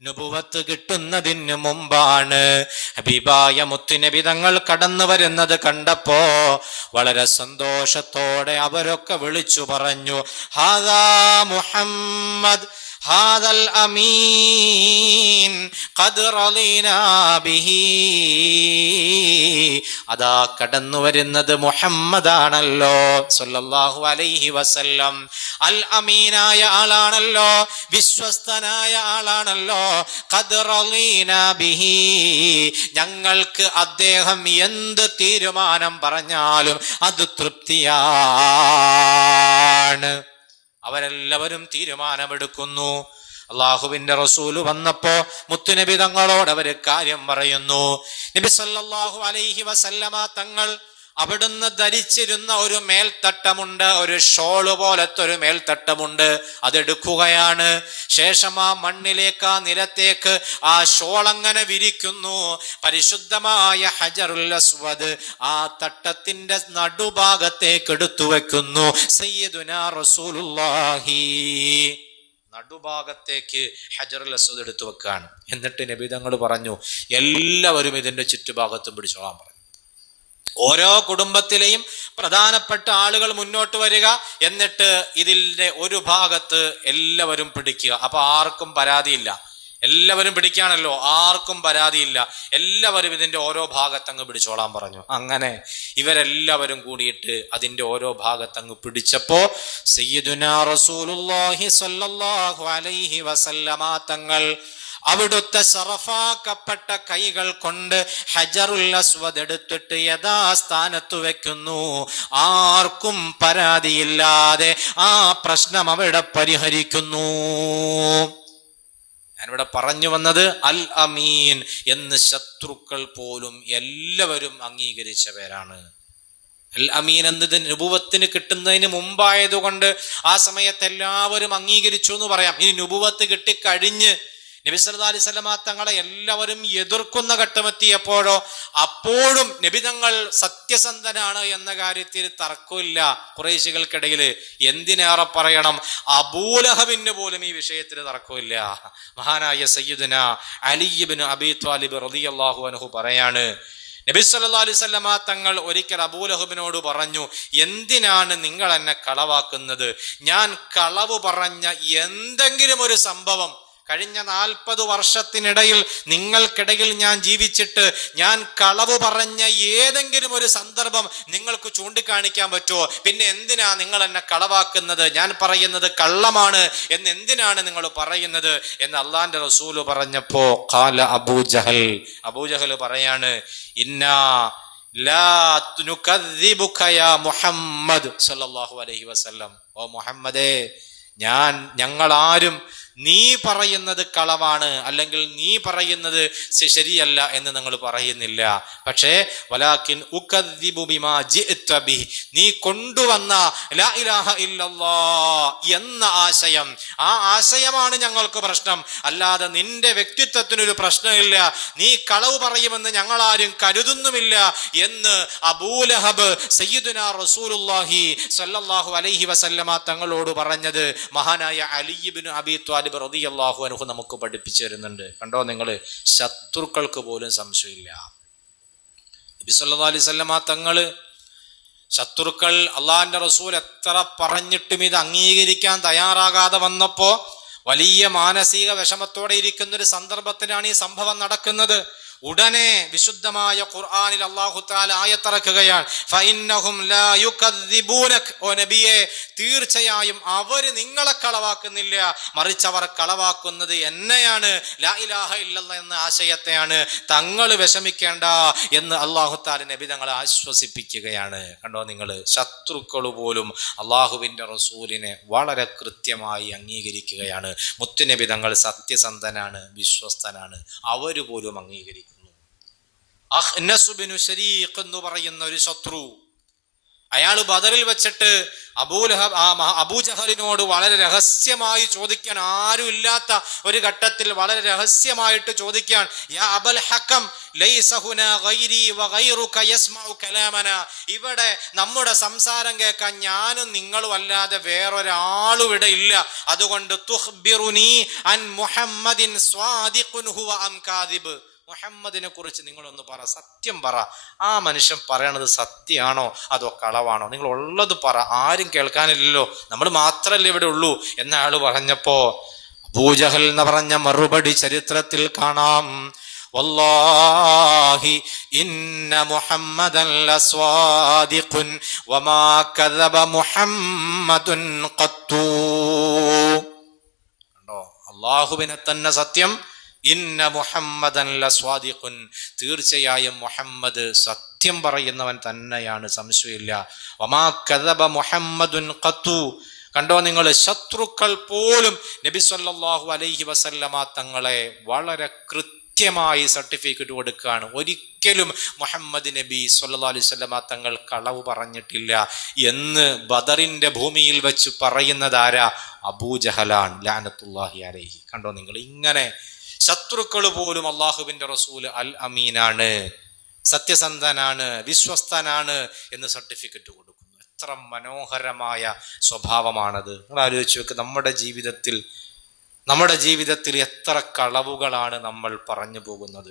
നുബുവത്ത് കിട്ടുന്നതിന് മുമ്പാണ്. ഹബീബായ മുത്തുനബി തങ്ങൾ കടന്നു വരുന്നത് കണ്ടപ്പോ വളരെ സന്തോഷത്തോടെ അവരൊക്കെ വിളിച്ചു പറഞ്ഞു, ഹാദാ മുഹമ്മദ് ഹാദൽ അമീൻ ഖദ് റളീനാ ബിഹി. അതാ കടന്നു വരുന്നത് മുഹമ്മദാണല്ലോ സല്ലല്ലാഹു അലൈഹി വസല്ലം. അൽ അമീനായ ആളാണല്ലോ, വിശ്വസ്തനായ ആളാണല്ലോ. ഖദ് റളീനാ ബിഹി, ഞങ്ങൾക്ക് അദ്ദേഹം എന്ത് തീരുമാനം പറഞ്ഞാലും അത് തൃപ്തിയാണ്. അവരെല്ലാവരും തീരുമാനമെടുക്കുന്നു. അള്ളാഹുവിന്റെ റസൂല് വന്നപ്പോ മുത്തുനബി തങ്ങളോട് അവര് കാര്യം പറയുന്നു. നബി സല്ലല്ലാഹു അലൈഹി വസല്ലമ തങ്ങൾ അവിടുന്ന് ധരിച്ചിരുന്ന ഒരു മേൽത്തട്ടമുണ്ട്, ഒരു ഷോള് പോലത്തെ ഒരു മേൽത്തട്ടമുണ്ട്. അതെടുക്കുകയാണ്. ശേഷം ആ മണ്ണിലേക്ക്, ആ നിലത്തേക്ക് ആ ഷോൾ അങ്ങനെ വിരിക്കുന്നു. പരിശുദ്ധമായ ഹജറുൽ അസ്വദ് ആ തട്ടത്തിന്റെ നടുഭാഗത്തേക്ക് എടുത്തു വെക്കുന്നു. സയ്യിദുനാ റസൂലുള്ളാഹി നടുഭാഗത്തേക്ക് ഹജറുൽ അസ്വദ് എടുത്തു വെക്കാണ്. എന്നിട്ട് നബി തങ്ങൾ പറഞ്ഞു, എല്ലാവരും ഇതിന്റെ ചുറ്റുഭാഗത്തും പിടിച്ചോളാൻ പറഞ്ഞു. ഓരോ കുടുംബത്തിലെയും പ്രധാനപ്പെട്ട ആളുകൾ മുന്നോട്ട് വരിക, എന്നിട്ട് ഇതിന്റെ ഒരു ഭാഗത്ത് എല്ലാവരും പിടിക്കുക. അപ്പൊ ആർക്കും പരാതിയില്ല, എല്ലാവരും പിടിക്കാണല്ലോ, ആർക്കും പരാതിയില്ല. എല്ലാവരും ഇതിന്റെ ഓരോ ഭാഗത്തങ്ങ് പിടിച്ചോളാൻ പറഞ്ഞു. അങ്ങനെ ഇവരെല്ലാവരും കൂടിയിട്ട് അതിന്റെ ഓരോ ഭാഗത്തങ്ങ് പിടിച്ചപ്പോ സയ്യിദുനാ റസൂലുള്ളാഹി സ്വല്ലല്ലാഹു അലൈഹി വസല്ലമ തങ്ങൾ അവിടുത്തെ സറഫാക്കപ്പെട്ട കൈകൾ കൊണ്ട് ഹജറുൽ അസ്വദ് എടുത്തിട്ട് യഥാസ്ഥാനത്ത് വെക്കുന്നു. ആർക്കും പരാതിയില്ലാതെ ആ പ്രശ്നം അവിടെ പരിഹരിക്കുന്നു. ഞാനിവിടെ പറഞ്ഞു വന്നത് അൽ അമീൻ എന്ന് ശത്രുക്കൾ പോലും എല്ലാവരും അംഗീകരിച്ച പേരാണ്. അൽ അമീൻ എന്നത് നുബുവത്തിന് കിട്ടുന്നതിന് മുമ്പായതുകൊണ്ട് ആ സമയത്ത് എല്ലാവരും അംഗീകരിച്ചു എന്ന് പറയാം. ഇനി നുബുവത്ത് കിട്ടിക്കഴിഞ്ഞ് നബി സല്ലല്ലാഹു അലൈഹി വസല്ലമ തങ്ങളെ എല്ലാവരും എതിർക്കുന്ന ഘട്ടമെത്തിയപ്പോഴോ അപ്പോഴും നബി തങ്ങൾ സത്യസന്ധനാണ് എന്ന കാര്യത്തിൽ തർക്കമില്ല ഖുറൈശികൾക്കിടയിൽ. എന്തിനേറെ പറയണം, അബൂലഹബിന് പോലും ഈ വിഷയത്തിൽ തർക്കമില്ല. മഹാനായ സയ്യിദുനാ അലി ഇബ്നു അബീ ത്വാലിബ് റളിയല്ലാഹു അൻഹു പറയാണ്, നബി സല്ലല്ലാഹു അലൈഹി വസല്ലമ തങ്ങൾ ഒരിക്കൽ അബൂലഹബിനോട് പറഞ്ഞു, എന്തിനാണ് നിങ്ങൾ എന്നെ കളവാക്കുന്നത്? ഞാൻ കളവ് പറഞ്ഞ എന്തെങ്കിലും ഒരു സംഭവം കഴിഞ്ഞ 40 വർഷത്തിനിടയിൽ നിങ്ങൾക്കിടയിൽ ഞാൻ ജീവിച്ചിട്ട് ഞാൻ കളവ് പറഞ്ഞ ഏതെങ്കിലും ഒരു സന്ദർഭം നിങ്ങൾക്ക് ചൂണ്ടിക്കാണിക്കാൻ പറ്റുമോ? പിന്നെ എന്തിനാ നിങ്ങൾ എന്നെ കളവാക്കുന്നത്? ഞാൻ പറയുന്നത് കള്ളമാണ് എന്ന് എന്തിനാണ് നിങ്ങൾ പറയുന്നത് എന്ന് അള്ളാന്റെ റസൂല് പറഞ്ഞപ്പോ ഖാല അബൂജഹൽ പറയാണ്, ഇന്നാ ലാ നുകദ്ദിബുക യാ മുഹമ്മദ് സല്ലല്ലാഹു അലൈഹി വസല്ലം. ഓ മുഹമ്മദേ, ഞങ്ങളാരും നീ പറയുന്നത് കളവാണ് അല്ലെങ്കിൽ നീ പറയുന്നത് ശരിയല്ല എന്ന് നിങ്ങൾ പറയുന്നില്ല. പക്ഷേ വലാകിൻ ഉകദ്ദിബു ബിമാ ജിഅത ബിഹി, നീ കൊണ്ടുവന്ന ലാ ഇലാഹ ഇല്ലല്ലാഹ് എന്ന ആശയം, ആ ആശയമാണ് ഞങ്ങൾക്ക് പ്രശ്നം, അല്ലാതെ നിന്റെ വ്യക്തിത്വത്തിനൊരു പ്രശ്നമില്ല. നീ കളവ് പറയുമെന്ന് ഞങ്ങളാരും കരുതുന്നുമില്ല എന്ന് അബൂലഹബ് സയ്യിദുനാ റസൂലുള്ളാഹി സ്വല്ലല്ലാഹു അലൈഹി വസല്ലമ തങ്ങളോട് പറഞ്ഞത് മഹാനായ അലി ഇബ്നു അബീ ത്വാലിബ് റളിയല്ലാഹു അൻഹു നമുക്ക് പഠിപ്പിച്ചു തരുന്നുണ്ട്. കണ്ടോ നിങ്ങൾ, ശത്രുക്കൾക്ക് പോലും സംശയമില്ല. നബി സല്ലല്ലാഹു അലൈഹി വസല്ലമ തങ്ങള് ശത്രുക്കൾ അള്ളാഹിന്റെ റസൂൽ എത്ര പറഞ്ഞിട്ടും ഇത് അംഗീകരിക്കാൻ തയ്യാറാകാതെ വന്നപ്പോ വലിയ മാനസിക വിഷമത്തോടെ ഇരിക്കുന്ന ഒരു സന്ദർഭത്തിലാണ് ഈ സംഭവം നടക്കുന്നത്. ഉടനെ വിശുദ്ധമായ ഖുർആനിൽ അല്ലാഹു തആല ആയത്തിറക്കുകയാണ്, ഫഇന്നഹും ലാ യുകദ്ദിബൂനക, ഓ നബിയെ തീർച്ചയായും അവർ നിങ്ങളെ കളവാക്കുന്നില്ല, മറിച്ച് അവർ കളവാക്കുന്നത് എന്നെയാണ്, ലാ ഇലാഹ ഇല്ലല്ലാഹ് എന്ന ആശയത്തെയാണ്. തങ്ങൾ വിഷമിക്കേണ്ട എന്ന് അല്ലാഹു തആല നബി തങ്ങളെ ആശ്വസിപ്പിക്കുകയാണ്. കണ്ടോ നിങ്ങൾ, ശത്രുക്കൾ പോലും അല്ലാഹുവിന്റെ റസൂലിനെ വളരെ കൃത്യമായി അംഗീകരിക്കുകയാണ്. മുത്തുനബി തങ്ങൾ സത്യസന്ധനാണ്, വിശ്വസ്തനാണ്, അവർ പോലും അംഗീകരിക്കുന്നു. അഖ്നസ് ബിനു ശരീഖ് എന്ന് പറയുന്ന ഒരു ശത്രു, അയാൾ ബദറിൽ വെച്ചിട്ട് അബൂജഹലിനോട് വളരെ രഹസ്യമായി ചോദിക്കാൻ, ആരും ഇല്ലാത്ത ഒരു ഘട്ടത്തിൽ വളരെ രഹസ്യമായിട്ട് ചോദിക്കാൻ, യാ അബൽ ഹക്കം ലൈസ ഹുനാ ഗൈരി വഗൈറുക യസ്മഉ കലാമനാ, ഇവിടെ നമ്മുടെ സംസാരം കേൾക്കാൻ ഞാനും നിങ്ങളും അല്ലാതെ വേറൊരാളും ഇവിടെ ഇല്ല, അതുകൊണ്ട് തുഖ്ബിറുനി അൻ മുഹമ്മദിൻ സ്വാദിഖുൻ ഹുവ അം കാദിബ്, മുഹമ്മദിനെ കുറിച്ച് നിങ്ങളൊന്ന് പറ, സത്യം പറ, ആ മനുഷ്യൻ പറയണത് സത്യമാണോ അതോ കളവാണോ, നിങ്ങൾ ഉള്ളത് പറ, ആരും കേൾക്കാനില്ലല്ലോ, നമ്മൾ മാത്രല്ലേ ഇവിടെ ഉള്ളൂ എന്ന ആള് പറഞ്ഞപ്പോ അബൂജഹൽ എന്ന് പറഞ്ഞ മറുപടി ചരിത്രത്തിൽ കാണാം, വല്ലാഹി ഇന്ന മുഹമ്മദൻ ലസ്വാദിഖുൻ വമാ കദബ മുഹമ്മദുൻ ഖത്തു. കണ്ടോ, അല്ലാഹുവിനെ തന്നെ സത്യം, ഇന്ന മുഹമ്മദൻ ലസ്വാദിഖുൻ, തീർച്ചയായും മുഹമ്മദ് സത്യം പറയുന്നവൻ തന്നെയാണ്, സംശയമില്ല. വമാ കദബ മുഹമ്മദുൻ ഖത്തു. കണ്ടോ നിങ്ങൾ, ശത്രുക്കൾ പോലും നബി സല്ലല്ലാഹു അലൈഹി വസല്ലമ തങ്ങളെ വളരെ കൃത്യമായി സർട്ടിഫിക്കറ്റ് കൊടുക്കുകയാണ്. ഒരിക്കലും മുഹമ്മദ് നബി സല്ലല്ലാഹു അലൈഹി വസല്ലമ തങ്ങൾ കളവ് പറഞ്ഞിട്ടില്ല എന്ന് ബദറിന്റെ ഭൂമിയിൽ വെച്ച് പറയുന്നതാരാ? അബൂജഹലാണ് ലഅനത്തുല്ലാഹി അലൈഹി. കണ്ടോ നിങ്ങൾ, ഇങ്ങനെ ശത്രുക്കൾ പോലും അള്ളാഹുവിന്റെ റസൂൽ അൽ അമീനാണ്, സത്യസന്ധനാണ്, വിശ്വസ്തനാണ് എന്ന് സർട്ടിഫിക്കറ്റ് കൊടുക്കുന്നു. എത്ര മനോഹരമായ സ്വഭാവമാണത്. നിങ്ങൾ ആലോചിച്ച് വെക്ക്, നമ്മുടെ ജീവിതത്തിൽ എത്ര കളവുകളാണ് നമ്മൾ പറഞ്ഞു പോകുന്നത്,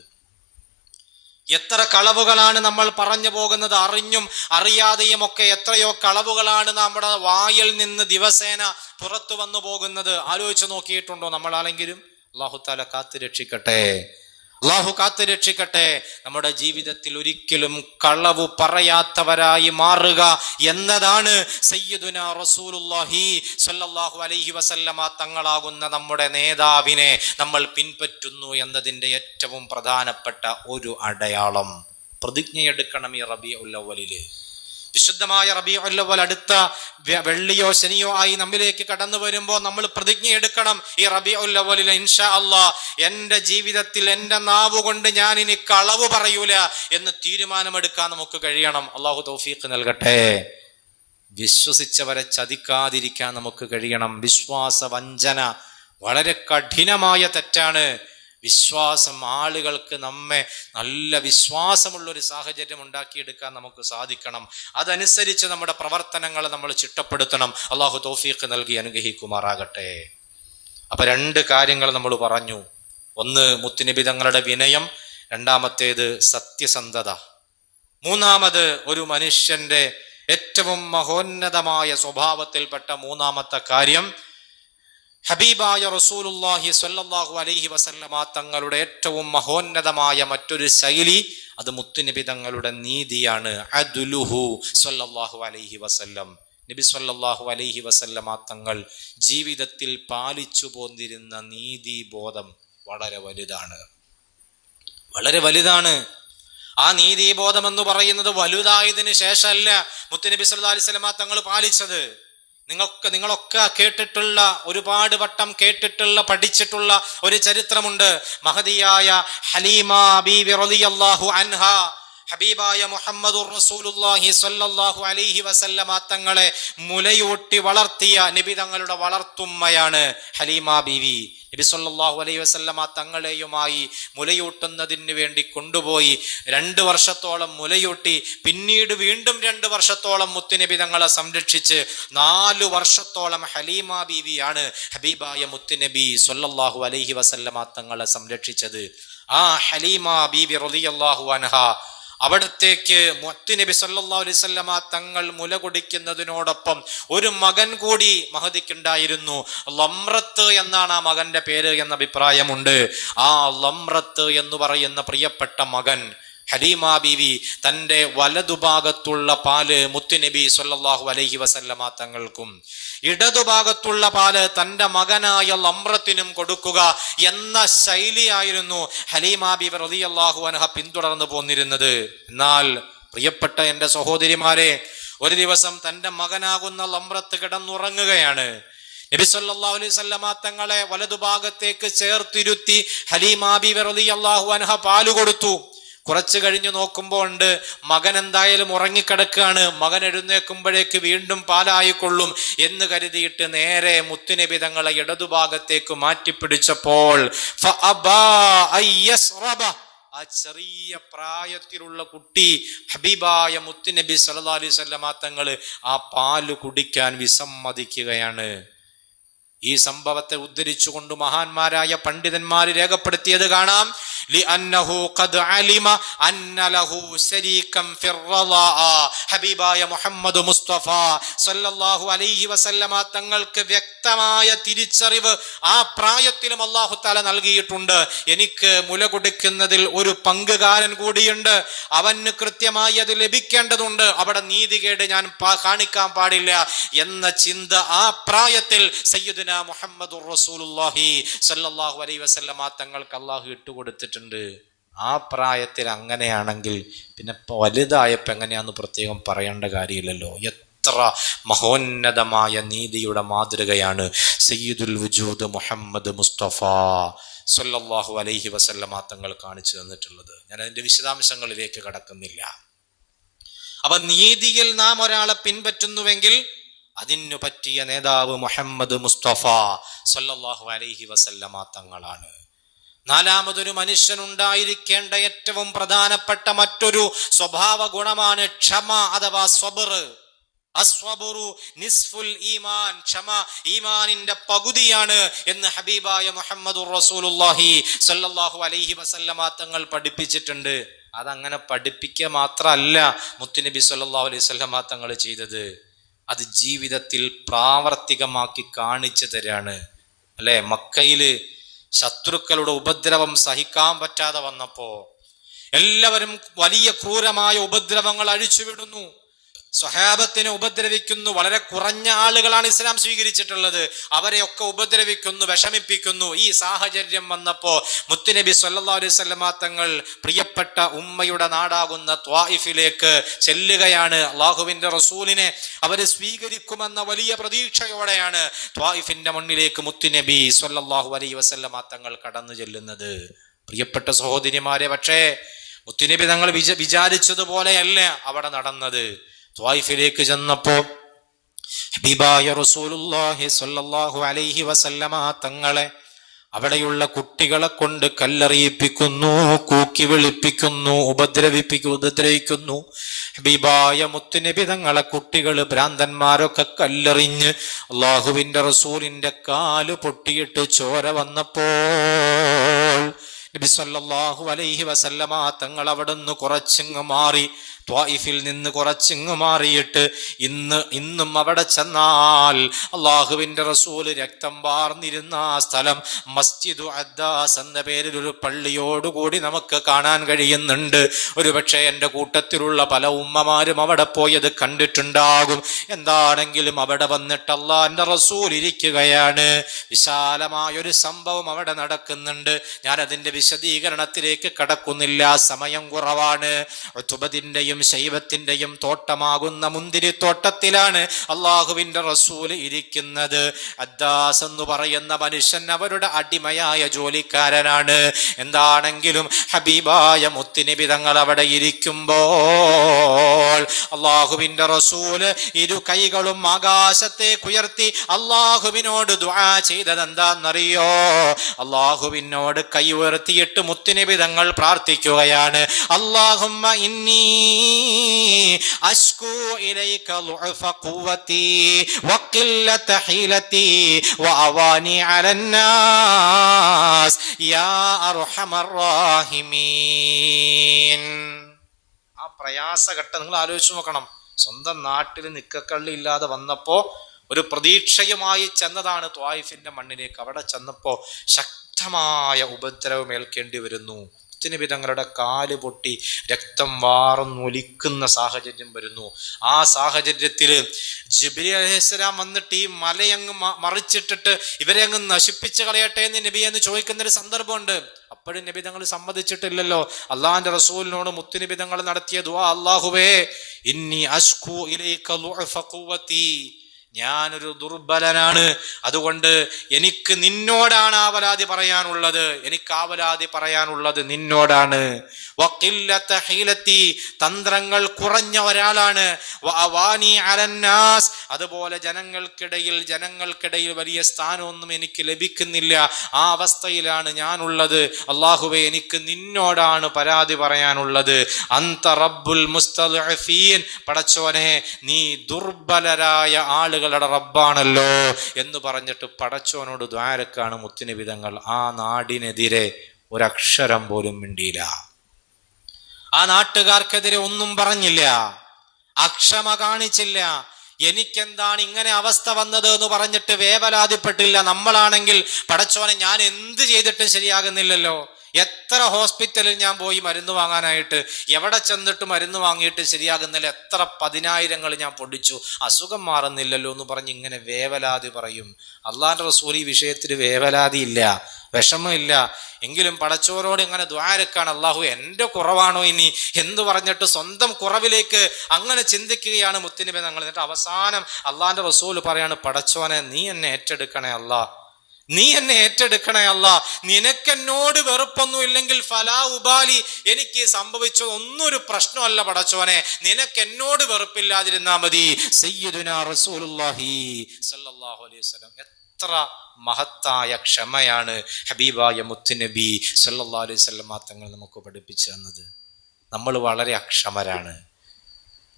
എത്ര കളവുകളാണ് നമ്മൾ പറഞ്ഞു പോകുന്നത്, അറിഞ്ഞും അറിയാതെയും ഒക്കെ എത്രയോ കളവുകളാണ് നമ്മുടെ വായിൽ നിന്ന് ദിവസേന പുറത്തു വന്നു പോകുന്നത്. ആലോചിച്ച് നോക്കിയിട്ടുണ്ടോ നമ്മളാണെങ്കിലും? അല്ലാഹു തആല കാത്തു രക്ഷിക്കട്ടെ, അല്ലാഹു കാത്തു രക്ഷിക്കട്ടെ. നമ്മുടെ ജീവിതത്തിൽ ഒരിക്കലും കളവ് പറയാത്തവരായി മാറുക എന്നതാണ് സയ്യിദുനാ റസൂലുള്ളാഹി സ്വല്ലല്ലാഹു അലൈഹി വസല്ലമ തങ്ങളാകുന്ന നമ്മുടെ നേതാവിനെ നമ്മൾ പിൻപറ്റുന്നു എന്നതിൻ്റെ ഏറ്റവും പ്രധാനപ്പെട്ട ഒരു അടയാളം. പ്രതിജ്ഞയെടുക്കണം ഈ റബീഉൽ അവ്വലിൽ. വിശുദ്ധമായ റബീഉൽ അവ്വൽ അടുത്ത വെള്ളിയോ ശനിയോ ആയി നമ്മിലേക്ക് കടന്നു വരുമ്പോൾ നമ്മൾ പ്രതിജ്ഞ എടുക്കണം, ഈ റബീഉൽ അവ്വലിൽ ഇൻഷാ അല്ലാഹ് എൻ്റെ ജീവിതത്തിൽ എൻ്റെ നാവ് കൊണ്ട് ഞാൻ ഇനി കളവ് പറയൂല എന്ന് തീരുമാനമെടുക്കാൻ നമുക്ക് കഴിയണം. അല്ലാഹു തൗഫീഖ് നൽകട്ടെ. വിശ്വസിച്ചവരെ ചതിക്കാതിരിക്കാൻ നമുക്ക് കഴിയണം. വിശ്വാസ വഞ്ചന വളരെ കഠിനമായ തെറ്റാണ്. വിശ്വാസം, ആളുകൾക്ക് നമ്മെ നല്ല വിശ്വാസമുള്ളൊരു സാഹചര്യം ഉണ്ടാക്കിയെടുക്കാൻ നമുക്ക് സാധിക്കണം. അതനുസരിച്ച് നമ്മുടെ പ്രവർത്തനങ്ങളെ നമ്മൾ ചിട്ടപ്പെടുത്തണം. അള്ളാഹു തൗഫീഖ് നൽകി അനുഗ്രഹിക്കുമാറാകട്ടെ. അപ്പൊ രണ്ട് കാര്യങ്ങൾ നമ്മൾ പറഞ്ഞു. ഒന്ന് മുത്തുനബി തങ്ങളുടെ വിനയം, രണ്ടാമത്തേത് സത്യസന്ധത, മൂന്നാമത് ഒരു മനുഷ്യന്റെ ഏറ്റവും മഹോന്നതമായ സ്വഭാവത്തിൽപ്പെട്ട മൂന്നാമത്തെ കാര്യം ഹബീബായ റസൂലുള്ളാഹി സ്വല്ലല്ലാഹു അലൈഹി വസല്ലമ തങ്ങളുടെ ഏറ്റവും മഹോന്നതമായ മറ്റൊരു ശൈലി, അത് മുത്തുനബി തങ്ങളുടെ നീതിയാണ്. അദ്ലുഹു സ്വല്ലല്ലാഹു അലൈഹി വസല്ലം. നബി സ്വല്ലല്ലാഹു അലൈഹി വസല്ലമ തങ്ങൾ ജീവിതത്തിൽ പാലിച്ചു പോന്നിരുന്ന നീതിബോധം വളരെ വലുതാണ്, വളരെ വലുതാണ്. ആ നീതിബോധം എന്ന് പറയുന്നത് വലുതായതിനു ശേഷമല്ല മുത്തുനബി സല്ലല്ലാഹു അലൈഹി വസല്ലമ തങ്ങൾ പാലിച്ചത്. നിങ്ങളൊക്കെ കേട്ടിട്ടുള്ള, ഒരുപാട് വട്ടം കേട്ടിട്ടുള്ള, പഠിച്ചിട്ടുള്ള ഒരു ചരിത്രമുണ്ട്. മഹദിയായ ഹലീമ ബീവി റളിയല്ലാഹു അൻഹാ ഹബീബായ മുഹമ്മദുർ റസൂലുള്ളാഹി സ്വല്ലല്ലാഹു അലൈഹി വസല്ലമ തങ്ങളെ മുലയൂട്ടി വളർത്തിയ നബി തങ്ങളുടെ വളർത്തുമ്മയാണ് ഹലീമ ബീവി. നബി സല്ലല്ലാഹു അലൈഹി വസല്ലമ തങ്ങളെയുമായി മുലയൂട്ടുന്നതിന് വേണ്ടി കൊണ്ടുപോയി 2 വർഷത്തോളം മുലയൂട്ടി. പിന്നീട് വീണ്ടും 2 വർഷത്തോളം മുത്തുനബി തങ്ങളെ സംരക്ഷിച്ച് 4 വർഷത്തോളം ഹലീമ ബീവിയാണ് ഹബീബായ മുത്തുനബി സല്ലല്ലാഹു അലൈഹി വസല്ലമ തങ്ങളെ സംരക്ഷിച്ചത്. ആ ഹലീമ ബീവി റളിയല്ലാഹു അൻഹാ അവിടത്തേക്ക് മുത്തുനബി സല്ലല്ലാഹു അലൈഹി വസല്ലമ തങ്ങൾ മുല കുടിക്കുന്നതിനോടൊപ്പം ഒരു മകൻ കൂടി മഹദിക്കുണ്ടായിരുന്നു. ലംറത്ത് എന്നാണ് ആ മകന്റെ പേര് എന്ന അഭിപ്രായമുണ്ട്. ആ ലംറത്ത് എന്ന് പറയുന്ന പ്രിയപ്പെട്ട മകൻ ഹലീമ ബീവി തൻ്റെ വലതുഭാഗത്തുള്ള പാല് മുത്തുനബി സല്ലല്ലാഹു അലൈഹി വസല്ലമ തങ്ങൾക്കും ഇടതുഭാഗത്തുള്ള പാല് തൻ്റെ മകനായ ലംറത്തിനും കൊടുക്കുക എന്ന ശൈലിയായിരുന്നു ഹലീമ ബീവി റളിയല്ലാഹു അൻഹ പിന്തുടർന്നു പോന്നിരുന്നത്. എന്നാൽ പ്രിയപ്പെട്ട എൻ്റെ സഹോദരിമാരെ, ഒരു ദിവസം തൻ്റെ മകനാകുന്ന ലംറത്ത് കിടന്നുറങ്ങുകയാണ്. നബി സല്ലല്ലാഹു അലൈഹി വസല്ലമ തങ്ങളെ വലതുഭാഗത്തേക്ക് ചേർത്തിരുത്തി ഹലീമ ബീവി റളിയല്ലാഹു അൻഹ പാല് കൊടുത്തു. കുറച്ചു കഴിഞ്ഞ് നോക്കുമ്പോൾ ഉണ്ട് മകൻ എന്തായാലും ഉറങ്ങിക്കിടക്കുകയാണ്. മകൻ എഴുന്നേൽക്കുമ്പോഴേക്ക് വീണ്ടും പാലായിക്കൊള്ളും എന്ന് കരുതിയിട്ട് നേരെ മുത്തുനബി തങ്ങളെ ഇടതുഭാഗത്തേക്ക് മാറ്റിപ്പിടിച്ചപ്പോൾ ആ ചെറിയ പ്രായത്തിലുള്ള കുട്ടി ഹബീബായ മുത്തുനബി സല്ലല്ലാഹു അലൈഹി വസല്ലമ തങ്ങള് ആ പാല് കുടിക്കാൻ വിസമ്മതിക്കുകയാണ്. ഈ സംഭവത്തെ ഉദ്ധരിച്ചുകൊണ്ട് മഹാന്മാരായ പണ്ഡിതന്മാർ രേഖപ്പെടുത്തിയത് കാണാം. ഹബീബായ മുഹമ്മദ് മുസ്തഫ സല്ലല്ലാഹു അലൈഹി വസല്ലമ തങ്ങൾക്ക് വ്യക്തമായ തിരിച്ചറിവ് ആ പ്രായത്തിലും അല്ലാഹു തആല നൽകിയിട്ടുണ്ട്. എനിക്ക് മുല കൊടുക്കുന്നതിൽ ഒരു പങ്കുകാരൻ കൂടിയുണ്ട്, അവന് കൃത്യമായി അത് ലഭിക്കേണ്ടതുണ്ട്, അവിടെ നീതികേട് ഞാൻ കാണിക്കാൻ പാടില്ല എന്ന ചിന്ത ആ പ്രായത്തിൽ സയ്യിദുനാ മുഹമ്മദുർ റസൂലുള്ളാഹി സല്ലല്ലാഹു അലൈഹി വസല്ലമ തങ്ങൾക്ക് അല്ലാഹു ഇട്ടുകൊടുത്തിട്ടുണ്ട്. ആ പ്രായത്തിൽ അങ്ങനെയാണെങ്കിൽ പിന്നെ വലുതായപ്പോൾ എങ്ങനെയാന്ന് പ്രത്യേകം പറയേണ്ട കാര്യമില്ലല്ലോ. എത്ര മഹോന്നതമായ നീതിയുടെ മാതൃകയാണ് സയ്യിദുൽ വജൂദ് മുഹമ്മദ് മുസ്തഫ സല്ലല്ലാഹു അലൈഹി വസല്ലമ തങ്ങൾ കാണിച്ചു തന്നിട്ടുള്ളത്. ഞാൻ അതിന്റെ വിശദാംശങ്ങളിലേക്ക് കടക്കുന്നില്ല. അപ്പൊ നീതിയിൽ നാം ഒരാളെ പിൻപറ്റുന്നുവെങ്കിൽ അതിനു പറ്റിയ നേതാവ് മുഹമ്മദ് മുസ്തഫ സല്ലല്ലാഹു അലൈഹി വസല്ലമ തങ്ങളാണ്. നാലാമതൊരു മനുഷ്യനുണ്ടായിരിക്കേണ്ട ഏറ്റവും പ്രധാനപ്പെട്ട മറ്റൊരു സ്വഭാവ ഗുണമാണ് ക്ഷമ അഥവാ സ്വബർ. അസ്വബുറു നിസ്ഫുൽ ഈമാൻ, ക്ഷമ ഈമാനിന്റെ പകുതിയാണ് എന്ന് ഹബീബായ മുഹമ്മദുർ റസൂലുള്ളാഹി സല്ലല്ലാഹു അലൈഹി വസല്ലമ തങ്ങൾ പഠിപ്പിച്ചിട്ടുണ്ട്. അതങ്ങനെ പഠിപ്പിക്കുക മാത്രമല്ല മുത്തുനബി സല്ലല്ലാഹു അലൈഹി വസല്ലമ തങ്ങൾ ചെയ്തത്, അത് ജീവിതത്തിൽ പ്രാവർത്തികമാക്കി കാണിച്ചു തരാണ്. അല്ലെ, മക്കയില് ശത്രുക്കളുടെ ഉപദ്രവം സഹിക്കാൻ പറ്റാതെ വന്നപ്പോ എല്ലാവരും വലിയ ക്രൂരമായ ഉപദ്രവങ്ങൾ അഴിച്ചുവിടുന്നു. സ്വഹാബത്തിനെ ഉപദ്രവിക്കുന്നു. വളരെ കുറഞ്ഞ ആളുകളാണ് ഇസ്ലാം സ്വീകരിച്ചിട്ടുള്ളത്. അവരെയൊക്കെ ഉപദ്രവിക്കുന്നു, വിഷമിപ്പിക്കുന്നു. ഈ സാഹചര്യം വന്നപ്പോ മുത്തുനബി സല്ലല്ലാഹു അലൈഹി വസല്ലമ തങ്ങൾ പ്രിയപ്പെട്ട ഉമ്മയുടെ നാടാകുന്ന ത്വായിഫിലേക്ക് ചെല്ലുകയാണ്. അള്ളാഹുവിന്റെ റസൂലിനെ അവര് സ്വീകരിക്കുമെന്ന വലിയ പ്രതീക്ഷയോടെയാണ് ത്വായിഫിന്റെ മണ്ണിലേക്ക് മുത്തുനബി സല്ലല്ലാഹു അലൈഹി വസല്ലമ തങ്ങൾ കടന്നു ചെല്ലുന്നത്. പ്രിയപ്പെട്ട സഹോദരിമാരെ, പക്ഷേ മുത്തുനബി തങ്ങൾ വിചാരിച്ചതുപോലെയല്ല അവിടെ നടന്നത്. ത്വായിഫിലേക്ക് ചെന്നപ്പോ ഹബീബായ റസൂലുള്ളാഹി സ്വല്ലല്ലാഹു അലൈഹി വസല്ലമ തങ്ങളെ അവിടെയുള്ള കുട്ടികളെ കൊണ്ട് കല്ലെറിയിപ്പിക്കുന്നു, കൂക്കി വിളിപ്പിക്കുന്നു, ഉപദ്രവിക്കുന്നു. ഹബീബായ മുത്തുനബി തങ്ങളെ കുട്ടികൾ ഭ്രാന്തന്മാരൊക്കെ കല്ലെറിഞ്ഞ് അള്ളാഹുവിന്റെ റസൂലിന്റെ കാല് പൊട്ടിയിട്ട് ചോര വന്നപ്പോൾ നബി സല്ലല്ലാഹു അലൈഹി വസല്ലമ തങ്ങൾ അവിടുന്ന് കുറച്ചിങ്ങ് മാറി. ത്വായിഫിൽ നിന്ന് കുറച്ചിങ്ങ് മാറിയിട്ട് ഇന്നും അവിടെ ചെന്നാൽ അള്ളാഹുവിന്റെ റസൂല് രക്തം വാർന്നിരുന്ന ആ സ്ഥലം മസ്ജിദു അദ്ദാസ് എന്ന പേരിൽ ഒരു പള്ളിയോടുകൂടി നമുക്ക് കാണാൻ കഴിയുന്നുണ്ട്. ഒരുപക്ഷെ എൻ്റെ കൂട്ടത്തിലുള്ള പല ഉമ്മമാരും അവിടെ പോയത് കണ്ടിട്ടുണ്ടാകും. എന്താണെങ്കിലും അവിടെ വന്നിട്ട് അള്ളാഹിന്റെ റസൂൽ ഇരിക്കുകയാണ്. വിശാലമായൊരു സംഭവം അവിടെ നടക്കുന്നുണ്ട്. ഞാൻ അതിന്റെ വിശദീകരണത്തിലേക്ക് കടക്കുന്നില്ല, സമയം കുറവാണ്. ഉത്ബത്തിന്റെയും ശൈബത്തിന്റെയും തോട്ടമാകുന്ന മുന്തിരിത്തോട്ടത്തിലാണ് അള്ളാഹുവിന്റെ റസൂല് ഇരിക്കുന്നത്. അദ്ദാസ് എന്ന് പറയുന്ന മനുഷ്യൻ അവരുടെ അടിമയായ ജോലിക്കാരനാണ്. എന്താണെങ്കിലും ഹബീബായ മുത്തുനബി തങ്ങൾ അവിടെ ഇരിക്കുമ്പോൾ അള്ളാഹുവിന്റെ റസൂല് ഇരു കൈകളും ആകാശത്തേക്ക് ഉയർത്തി അള്ളാഹുവിനോട് ദുആ ചെയ്തത് എന്താണെന്നറിയോ? അള്ളാഹുവിനോട് കൈ ഉയർത്തിയിട്ട് മുത്തുനബി തങ്ങൾ പ്രാർത്ഥിക്കുകയാണ്, അല്ലാഹുമ്മ ഇന്നി അശ്കൂ ഇലൈക ളുഅഫ ഖുവതി വഖില്ലത ഹീലതി വഅവാനി അലന്നാസ് യാ അർഹമർ റഹീമീൻ. ആ പ്രയാസഘട്ടം നിങ്ങൾ ആലോചിച്ച് നോക്കണം. സ്വന്തം നാട്ടിൽ നിക്കക്കള്ളി ഇല്ലാതെ വന്നപ്പോ ഒരു പ്രതീക്ഷയുമായി ചെന്നതാണ് ത്വായിഫിന്റെ മണ്ണിലേക്ക്. അവിടെ ചെന്നപ്പോ ശക്തമായ ഉപദ്രവം ഏൽക്കേണ്ടി വരുന്നു. മുത്തുനബി തങ്ങളുടെ കാല് പൊട്ടി രക്തം വാർന്നൊലിക്കുന്ന സാഹചര്യം വരുന്നു. ആ സാഹചര്യത്തിൽ ജിബ്രീൽ അലൈഹിസ്സലാം വന്നിട്ട് ഈ മലയങ്ങ് മറിച്ചിട്ടിട്ട് ഇവരെ അങ്ങ് നശിപ്പിച്ച് കളയട്ടെ എന്ന് നബിയെന്ന് ചോദിക്കുന്നൊരു സന്ദർഭമുണ്ട്. അപ്പോഴും നബി തങ്ങൾ സമ്മതിച്ചിട്ടില്ലല്ലോ. അള്ളാഹിന്റെ റസൂലിനോട് മുത്തുനബി തങ്ങൾ നടത്തിയ ദുആ, അല്ലാഹുവേ ഇന്നി അശ്കൂ ഇലൈക ളുഅഫ ഖുവതി, ഞാനൊരു ദുർബലനാണ്, അതുകൊണ്ട് എനിക്ക് നിന്നോടാണ് ആവലാതി പറയാനുള്ളത്, എനിക്ക് ആവലാതി പറയാനുള്ളത് നിന്നോടാണ്. വഖില്ലത ഹീലത്തി, തന്ത്രങ്ങൾ കുറഞ്ഞ ഒരാളാണ്. വഅവാനി അലന്നാസ്, അതുപോലെ ജനങ്ങൾക്കിടയിൽ വലിയ സ്ഥാനമൊന്നും എനിക്ക് ലഭിക്കുന്നില്ല, ആ അവസ്ഥയിലാണ് ഞാനുള്ളത്. അല്ലാഹുവേ, എനിക്ക് നിന്നോടാണ് പരാതി പറയാനുള്ളത്. അന്ത റബ്ബുൽ മുസ്തദ്അഫീൻ, പടച്ചോനെ നീ ദുർബലരായ ആളുകളുടെ റബ്ബാണല്ലോ എന്ന് പറഞ്ഞിട്ട് പടച്ചോനോട് ദ്വാരക്കാണ് മുത്തുനബി തങ്ങൾ. ആ നാടിനെതിരെ ഒരക്ഷരം പോലും മിണ്ടിയില്ല, ആ നാട്ടുകാർക്കെതിരെ ഒന്നും പറഞ്ഞില്ല, അക്ഷമ കാണിച്ചില്ല. എനിക്കെന്താണ് ഇങ്ങനെ അവസ്ഥ വന്നത് എന്ന് പറഞ്ഞിട്ട് വേവലാതിപ്പെട്ടില്ല. നമ്മളാണെങ്കിൽ പടച്ചോനെ ഞാൻ എന്ത് ചെയ്തിട്ടും ശരിയാകുന്നില്ലല്ലോ, എത്ര ഹോസ്പിറ്റലിൽ ഞാൻ പോയി മരുന്ന് വാങ്ങാനായിട്ട്, എവിടെ ചെന്നിട്ട് മരുന്ന് വാങ്ങിയിട്ട് ശരിയാകുന്നില്ല, എത്ര 10,000 ഞാൻ പൊടിച്ചു, അസുഖം മാറുന്നില്ലല്ലോ എന്ന് പറഞ്ഞ് ഇങ്ങനെ വേവലാതി പറയും. അള്ളാന്റെ റസൂൽ ഈ വിഷയത്തിൽ വേവലാതി ഇല്ല, വിഷമമില്ല. എങ്കിലും പടച്ചോരോട് ഇങ്ങനെ ദ്വാരക്കാണ്, അള്ളാഹു എൻ്റെ കുറവാണോ ഇനി എന്ന് പറഞ്ഞിട്ട് സ്വന്തം കുറവിലേക്ക് അങ്ങനെ ചിന്തിക്കുകയാണ് മുത്തുനബി തങ്ങൾ. എന്നിട്ട് അവസാനം അള്ളാന്റെ റസൂൽ പറയാണ്, പടച്ചോനെ നീ എന്നെ ഏറ്റെടുക്കണേ അല്ലാ, നീ എന്നെ ഏറ്റെടുക്കണേ അല്ലാ, നിനക്കെന്നോട് വെറുപ്പൊന്നും ഇല്ലെങ്കിൽ ഫലാ ഉബാലി, എനിക്ക് സംഭവിച്ചത് ഒന്നും ഒരു പ്രശ്നമല്ല പടച്ചോനെ, നിനക്ക് എന്നോട് വെറുപ്പില്ലാതിരുന്നാ മതി. സയ്യിദുനാ റസൂലുള്ളാഹി സ്വല്ലല്ലാഹു അലൈഹി വസല്ലം. എത്ര മഹത്തായ ക്ഷമയാണ് ഹബീബായ മുത്തുനബി സ്വല്ലല്ലാഹു അലൈഹി വസല്ലം തങ്ങൾ നമുക്ക് പഠിപ്പിച്ചു തന്നത്. നമ്മൾ വളരെ അക്ഷമരാണ്,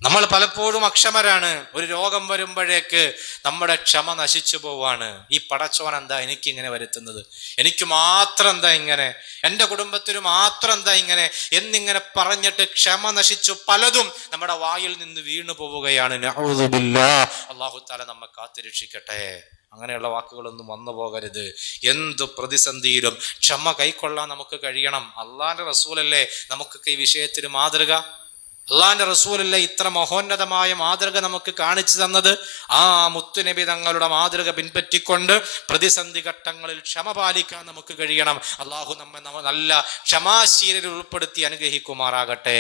നമ്മൾ പലപ്പോഴും അക്ഷമരാണ്. ഒരു രോഗം വരുമ്പോഴേക്ക് നമ്മുടെ ക്ഷമ നശിച്ചു പോവാണ്. ഈ പടച്ചോൻ എന്താ എനിക്കിങ്ങനെ വരുത്തുന്നത്, എനിക്ക് മാത്രം എന്താ ഇങ്ങനെ, എൻ്റെ കുടുംബത്തിന് മാത്രം എന്താ ഇങ്ങനെ എന്നിങ്ങനെ പറഞ്ഞിട്ട് ക്ഷമ നശിച്ചു പലതും നമ്മുടെ വായിൽ നിന്ന് വീണു പോവുകയാണ്. നഊദുബില്ലാഹ്, അല്ലാഹു തആല നമ്മെ കാത്തുരക്ഷിക്കട്ടെ. അങ്ങനെയുള്ള വാക്കുകളൊന്നും വന്നു പോകരുത്. എന്തു പ്രതിസന്ധിയിലും ക്ഷമ കൈക്കൊള്ളാൻ നമുക്ക് കഴിയണം. അള്ളാന്റെ റസൂലല്ലേ നമുക്കൊക്കെ ഈ വിഷയത്തിൽ മാതൃക. അള്ളാന്റെ റസൂലല്ലേ ഇത്ര മഹോന്നതമായ മാതൃക നമുക്ക് കാണിച്ചു തന്നത്. ആ മുത്തുനബി തങ്ങളുടെ മാതൃക പിൻപറ്റിക്കൊണ്ട് പ്രതിസന്ധി ഘട്ടങ്ങളിൽ ക്ഷമ പാലിക്കാൻ നമുക്ക് കഴിയണം. അള്ളാഹു നമ്മെ നല്ല ക്ഷമാശീലരിൽ ഉൾപ്പെടുത്തി അനുഗ്രഹിക്കുമാറാകട്ടെ.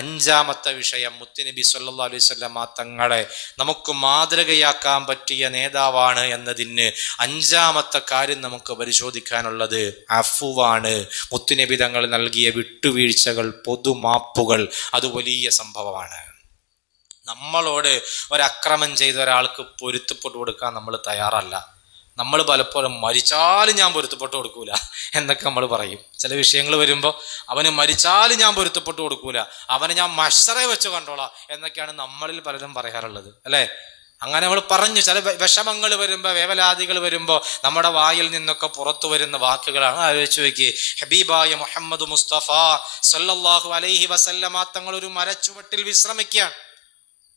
അഞ്ചാമത്തെ വിഷയം, മുത്തുനബി സല്ലല്ലാഹു അലൈഹി വസല്ലം തങ്ങളെ നമുക്ക് മാതൃകയാക്കാൻ പറ്റിയ നേതാവാണ് എന്നതിന് അഞ്ചാമത്തെ കാര്യം നമുക്ക് പരിശോധിക്കാനുള്ളത് അഫ്വാണ്. മുത്തുനബി തങ്ങൾ നൽകിയ വിട്ടുവീഴ്ചകൾ, പൊതുമാപ്പുകൾ, അത് വലിയ സംഭവമാണ്. നമ്മളോട് ഒരക്രമം ചെയ്ത ഒരാൾക്ക് പൊരുത്തപ്പെട്ടു കൊടുക്കാൻ നമ്മൾ തയ്യാറല്ല. നമ്മൾ പലപ്പോഴും മരിച്ചാലും ഞാൻ പൊരുത്തപ്പെട്ടു കൊടുക്കൂല എന്നൊക്കെ നമ്മൾ പറയും. ചില വിഷയങ്ങൾ വരുമ്പോൾ അവന് മരിച്ചാലും ഞാൻ പൊരുത്തപ്പെട്ടു കൊടുക്കൂല, അവനെ ഞാൻ മശ്റയെ വെച്ച് കണ്ടോളാം എന്നൊക്കെയാണ് നമ്മളിൽ പലരും പറയാറുള്ളത്, അല്ലേ? അങ്ങനെ നമ്മൾ പറഞ്ഞു. ചില വിഷമങ്ങൾ വരുമ്പോൾ, വേവലാദികൾ വരുമ്പോൾ നമ്മുടെ വായിൽ നിന്നൊക്കെ പുറത്തു വരുന്ന വാക്കുകളാണ്. ആലോചിച്ച് നോക്കി, ഹബീബായ മുഹമ്മദ് മുസ്തഫ സല്ലല്ലാഹു അലൈഹി വസല്ലമ തങ്ങൾ ഒരു മരച്ചുവട്ടിൽ വിശ്രമിക്കുകയാണ്.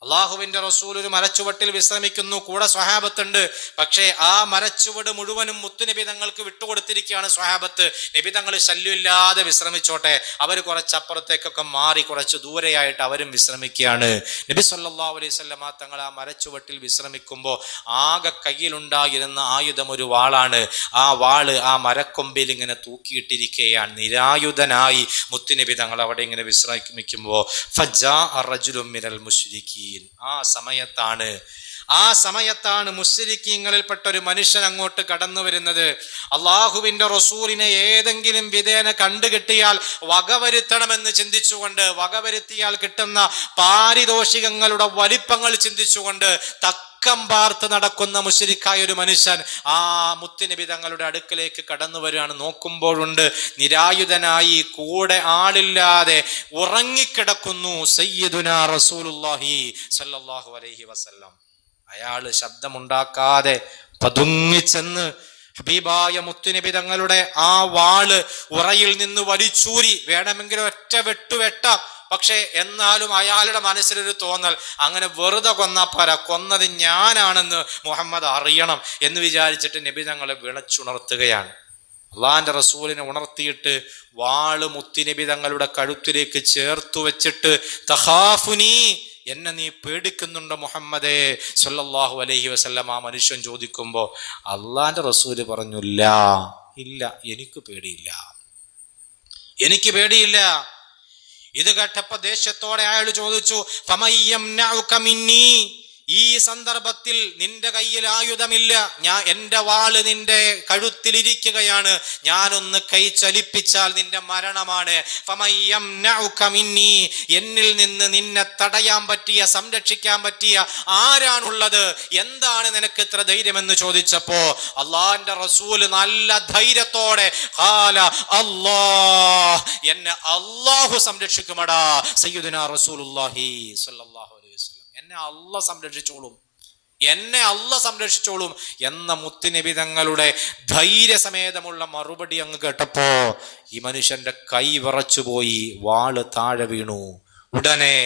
അള്ളാഹുവിന്റെ റസൂൽ ഒരു മരച്ചുവട്ടിൽ വിശ്രമിക്കുന്നു, കൂടെ സ്വഹാബത്തുണ്ട്. പക്ഷേ ആ മരച്ചുവട് മുഴുവനും മുത്തുനബി തങ്ങൾക്ക് വിട്ടുകൊടുത്തിരിക്കുകയാണ് സ്വഹാബത്ത്. നബി തങ്ങൾ ശല്യമില്ലാതെ വിശ്രമിച്ചോട്ടെ, അവർ കുറച്ചപ്പുറത്തേക്കൊക്കെ മാറി കുറച്ച് ദൂരെയായിട്ട് അവരും വിശ്രമിക്കുകയാണ്. നബി സല്ലല്ലാഹു അലൈഹി വസല്ലം തങ്ങൾ ആ മരച്ചുവട്ടിൽ വിശ്രമിക്കുമ്പോൾ ആകെ കയ്യിലുണ്ടായിരുന്ന ആയുധം ഒരു വാളാണ്. ആ വാള് ആ മരക്കൊമ്പിൽ ഇങ്ങനെ തൂക്കിയിട്ടിരിക്കുകയാണ്. നിരായുധനായി മുത്തുനബി തങ്ങൾ അവിടെ ഇങ്ങനെ വിശ്രമിക്കുമ്പോൾ ഫജാഅ റജുലുൻ മിനൽ മുശ്രിക്കീൻ, ആ സമയത്താണ് മുശ്രിക്കീങ്ങളിൽപ്പെട്ട ഒരു മനുഷ്യൻ അങ്ങോട്ട് കടന്നു വരുന്നത്. അള്ളാഹുവിന്റെ റസൂലിനെ ഏതെങ്കിലും വിധേന കണ്ടുകിട്ടിയാൽ വകവരുത്തണമെന്ന് ചിന്തിച്ചുകൊണ്ട്, വകവരുത്തിയാൽ കിട്ടുന്ന പാരിതോഷികങ്ങളുടെ വലിപ്പങ്ങൾ ചിന്തിച്ചുകൊണ്ട് തക്കം പാർത്ത് നടക്കുന്ന മുശ്രിക്കായ ഒരു മനുഷ്യൻ ആ മുത്തുനബി തങ്ങളുടെ അടുക്കലേക്ക് കടന്നു വരികയാണ്. നോക്കുമ്പോഴുണ്ട് നിരായുധനായി, കൂടെ ആളില്ലാതെ ഉറങ്ങിക്കിടക്കുന്നു സയ്യിദുനാ റസൂലുള്ളാഹി സ്വല്ലല്ലാഹു അലൈഹി വസല്ലം. അയാള് ശബ്ദമുണ്ടാക്കാതെ പതുങ്ങിച്ചെന്ന് ഹബീബായ മുത്തുനബി തങ്ങളുടെ ആ വാള് ഉറയിൽ നിന്ന് വലിച്ചൂരി, വേണമെങ്കിൽ ഒറ്റ വെട്ടാം. പക്ഷേ എന്നാലും അയാളുടെ മനസ്സിലൊരു തോന്നൽ, അങ്ങനെ വെറുതെ കൊന്നപ്പോരാ, കൊന്നത് ഞാനാണെന്ന് മുഹമ്മദ് അറിയണം എന്ന് വിചാരിച്ചിട്ട് നബി തങ്ങളെ വിളിച്ചുണർത്തുകയാണ്. അള്ളാന്റെ റസൂലിനെ ഉണർത്തിയിട്ട് വാള് മുത്തുനബി തങ്ങളുടെ കഴുത്തിലേക്ക് ചേർത്തു വെച്ചിട്ട് തഖാഫുനി, എന്നെ നീ പേടിക്കുന്നുണ്ടോ മുഹമ്മദേ സല്ലല്ലാഹു അലൈഹി വസല്ലം ആ മനുഷ്യൻ ചോദിക്കുമ്പോ അള്ളാന്റെ റസൂല് പറഞ്ഞു, ഇല്ല, എനിക്ക് പേടിയില്ല. ഇത് കേട്ടപ്പോ ദേഷ്യത്തോടെ അയാൾ ചോദിച്ചു, ഫമയ്യംനഉക മിന്നീ, ഈ സന്ദർഭത്തിൽ നിന്റെ കയ്യിൽ ആയുധമില്ല, എന്റെ വാള് നിന്റെ കഴുത്തിലിരിക്കുകയാണ്, ഞാനൊന്ന് കൈ ചലിപ്പിച്ചാൽ നിന്റെ മരണമാണ്. എന്നിൽ നിന്ന് നിന്നെ തടയാൻ പറ്റിയ, സംരക്ഷിക്കാൻ പറ്റിയ ആരാണുള്ളത്? എന്താണ് നിനക്ക് ഇത്ര ധൈര്യമെന്ന് ചോദിച്ചപ്പോ അള്ളാന്റെ റസൂല് നല്ല ധൈര്യത്തോടെ എന്നെ അള്ളാഹു സംരക്ഷിക്കുമടാ സയ്യിദുനാ റസൂലുള്ളാഹി സ്വല്ലല്ലാഹു അലൈഹി വസല്ലം, എന്നെ അള്ളാഹ് സംരക്ഷിച്ചോളും, എന്നെ അള്ളാഹ് സംരക്ഷിച്ചോളും എന്ന മുത്തുനബി തങ്ങളുടെ ധൈര്യസമേതമുള്ള മറുപടി അങ്ങ് കേട്ടപ്പോ ഈ മനുഷ്യന്റെ കൈ വിറച്ചുപോയി, വാള് താഴെ വീണു. ഉടനെ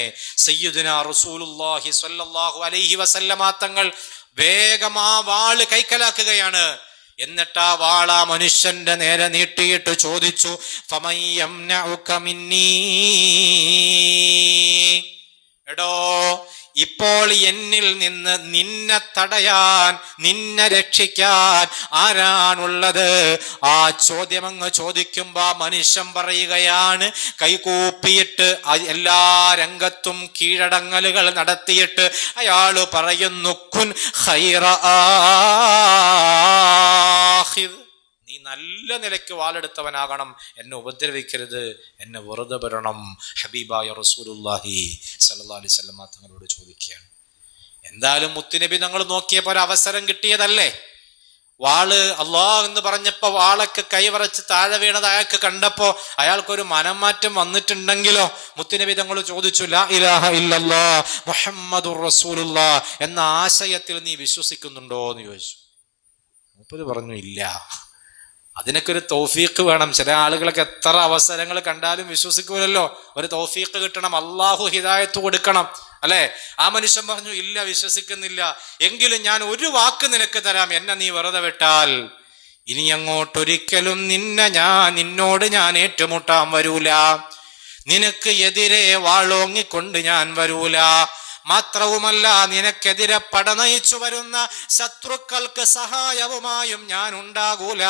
സയ്യിദുനാ റസൂലുള്ളാഹി സ്വല്ലല്ലാഹു അലൈഹി വസല്ലമ തങ്ങൾ വേഗം ആ വാള് കൈക്കലാക്കുകയാണ്. എന്നിട്ട് ആ വാള മനുഷ്യന്റെ നേരെ നീട്ടിയിട്ട് ചോദിച്ചു, എടോ, ഇപ്പോൾ എന്നിൽ നിന്ന് നിന്നെ തടയാൻ, നിന്നെ രക്ഷിക്കാൻ ആരാണുള്ളത്? ആ ചോദ്യം അങ്ങ് ചോദിക്കുമ്പോ മനുഷ്യൻ പറയുകയാണ്, കൈകൂപ്പിയിട്ട് എല്ലാ രംഗത്തും കീഴടങ്ങലുകൾ നടത്തിയിട്ട് അയാള് പറയുന്നു, കുൻ ഖൈറ ആഖിദ്, നീ നല്ല നിലയ്ക്ക് വാളെടുത്തവനാകണം, എന്നെ ഉപദ്രവിക്കരുത്, എന്നെ വെറുതെ വരണം. ഹബീബായ റസൂലുള്ളാഹി സ്വല്ലല്ലാഹു അലൈഹി വസല്ലം തങ്ങളോട് ചോദിക്കുകയാണ്. എന്തായാലും മുത്തുനബി തങ്ങൾ നോക്കിയപ്പോൾ ഒരു അവസരം കിട്ടിയതല്ലേ. വാള് അല്ലാഹ് എന്ന് പറഞ്ഞപ്പോ വാളൊക്കെ കൈവറച്ച് താഴെ വീണത് അയാൾക്ക് കണ്ടപ്പോ അയാൾക്കൊരു മനംമാറ്റം വന്നിട്ടുണ്ടെങ്കിലോ, മുത്തുനബി തങ്ങൾ ചോദിച്ചു, ലാ ഇലാഹ ഇല്ലല്ലാഹ് മുഹമ്മദുർ റസൂലുള്ളാഹ് എന്ന ആശയത്തിൽ നീ വിശ്വസിക്കുന്നുണ്ടോ എന്ന് ചോദിച്ചു. മൂപ്പര് പറഞ്ഞു, ഇല്ല. അതിനൊക്കെ ഒരു തൗഫീഖ് വേണം. ചില ആളുകളൊക്കെ എത്ര അവസരങ്ങൾ കണ്ടാലും വിശ്വസിക്കൂലല്ലോ, ഒരു തൗഫീഖ് കിട്ടണം, അള്ളാഹു ഹിദായത്ത് കൊടുക്കണം, അല്ലെ? ആ മനുഷ്യൻ പറഞ്ഞു, ഇല്ല, വിശ്വസിക്കുന്നില്ല, എങ്കിലും ഞാൻ ഒരു വാക്ക് നിനക്ക് തരാം, എന്നെ നീ വെറുതെ വിട്ടാൽ ഇനി അങ്ങോട്ടൊരിക്കലും നിന്നോട് ഞാൻ ഏറ്റുമുട്ടാൻ വരൂല, നിനക്ക് എതിരെ വാളോങ്ങിക്കൊണ്ട് ഞാൻ വരൂല, മാത്രവുമല്ല നിനക്കെതിരെ പടനയിച്ചു വരുന്ന ശത്രുക്കൾക്ക് സഹായവുമായും ഞാൻ ഉണ്ടാകൂല,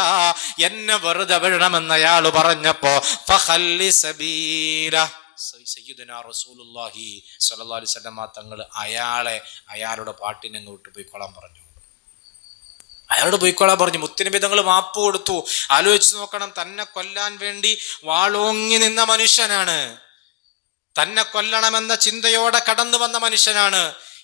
എന്നെ വെറുതെ വിടണമെന്ന് അയാൾ പറഞ്ഞപ്പോ ഫഖല്ലി സബീല സയ്യിദുനാ റസൂലുള്ളാഹി സ്വല്ലല്ലാഹു അലൈഹി വസല്ലം തങ്ങൾ അയാളുടെ പാട്ടിനങ്ങ് വിട്ടുപോയിക്കോളാൻ പറഞ്ഞു. അയാളോട് പോയിക്കോളാൻ പറഞ്ഞു. മുത്തുനബി തങ്ങൾ മാപ്പ് കൊടുത്തു. ആലോചിച്ച് നോക്കണം, തന്നെ കൊല്ലാൻ വേണ്ടി വാളോങ്ങി നിന്ന മനുഷ്യനാണ്, തന്നെ കൊല്ലണമെന്ന ചിന്തയോടെ കടന്നു വന്ന മനുഷ്യനാണ്.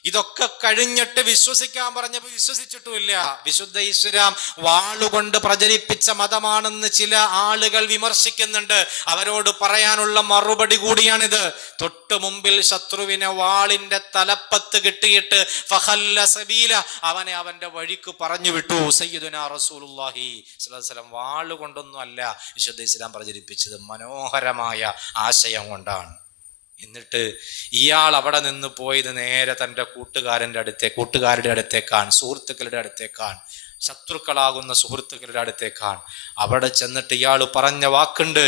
ഇതൊക്കെ കഴിഞ്ഞിട്ട് വിശ്വസിക്കാൻ പറഞ്ഞപ്പോൾ വിശ്വസിച്ചിട്ടുമില്ല. വിശുദ്ധ ഇസ്ലാം വാളുകൊണ്ട് പ്രചരിപ്പിച്ച മതമാണെന്ന് ചില ആളുകൾ വിമർശിക്കുന്നുണ്ട്. അവരോട് പറയാനുള്ള മറുപടി കൂടിയാണിത്. തൊട്ടു മുമ്പിൽ ശത്രുവിനെ വാളിന്റെ തലപ്പത്ത് കിട്ടിയിട്ട് ഫഖല്ല സബീല, അവനെ അവന്റെ വഴിക്ക് പറഞ്ഞു വിട്ടു. സയ്യിദുനാ റസൂലുള്ളാഹി സ്വല്ലല്ലാഹു അലൈഹി വസല്ലം വാളുകൊണ്ടൊന്നും അല്ല വിശുദ്ധ ഇസ്ലാം പ്രചരിപ്പിച്ചത്, മനോഹരമായ ആശയം കൊണ്ടാണ്. എന്നിട്ട് ഇയാൾ അവിടെ നിന്ന് പോയത് നേരെ തൻ്റെ കൂട്ടുകാരുടെ അടുത്തേക്കാണ്, സുഹൃത്തുക്കളുടെ അടുത്തേക്കാണ്, ശത്രുക്കളാകുന്ന സുഹൃത്തുക്കളുടെ അടുത്തേക്കാണ്. അവിടെ ചെന്നിട്ട് ഇയാൾ പറഞ്ഞ വാക്കുണ്ട്,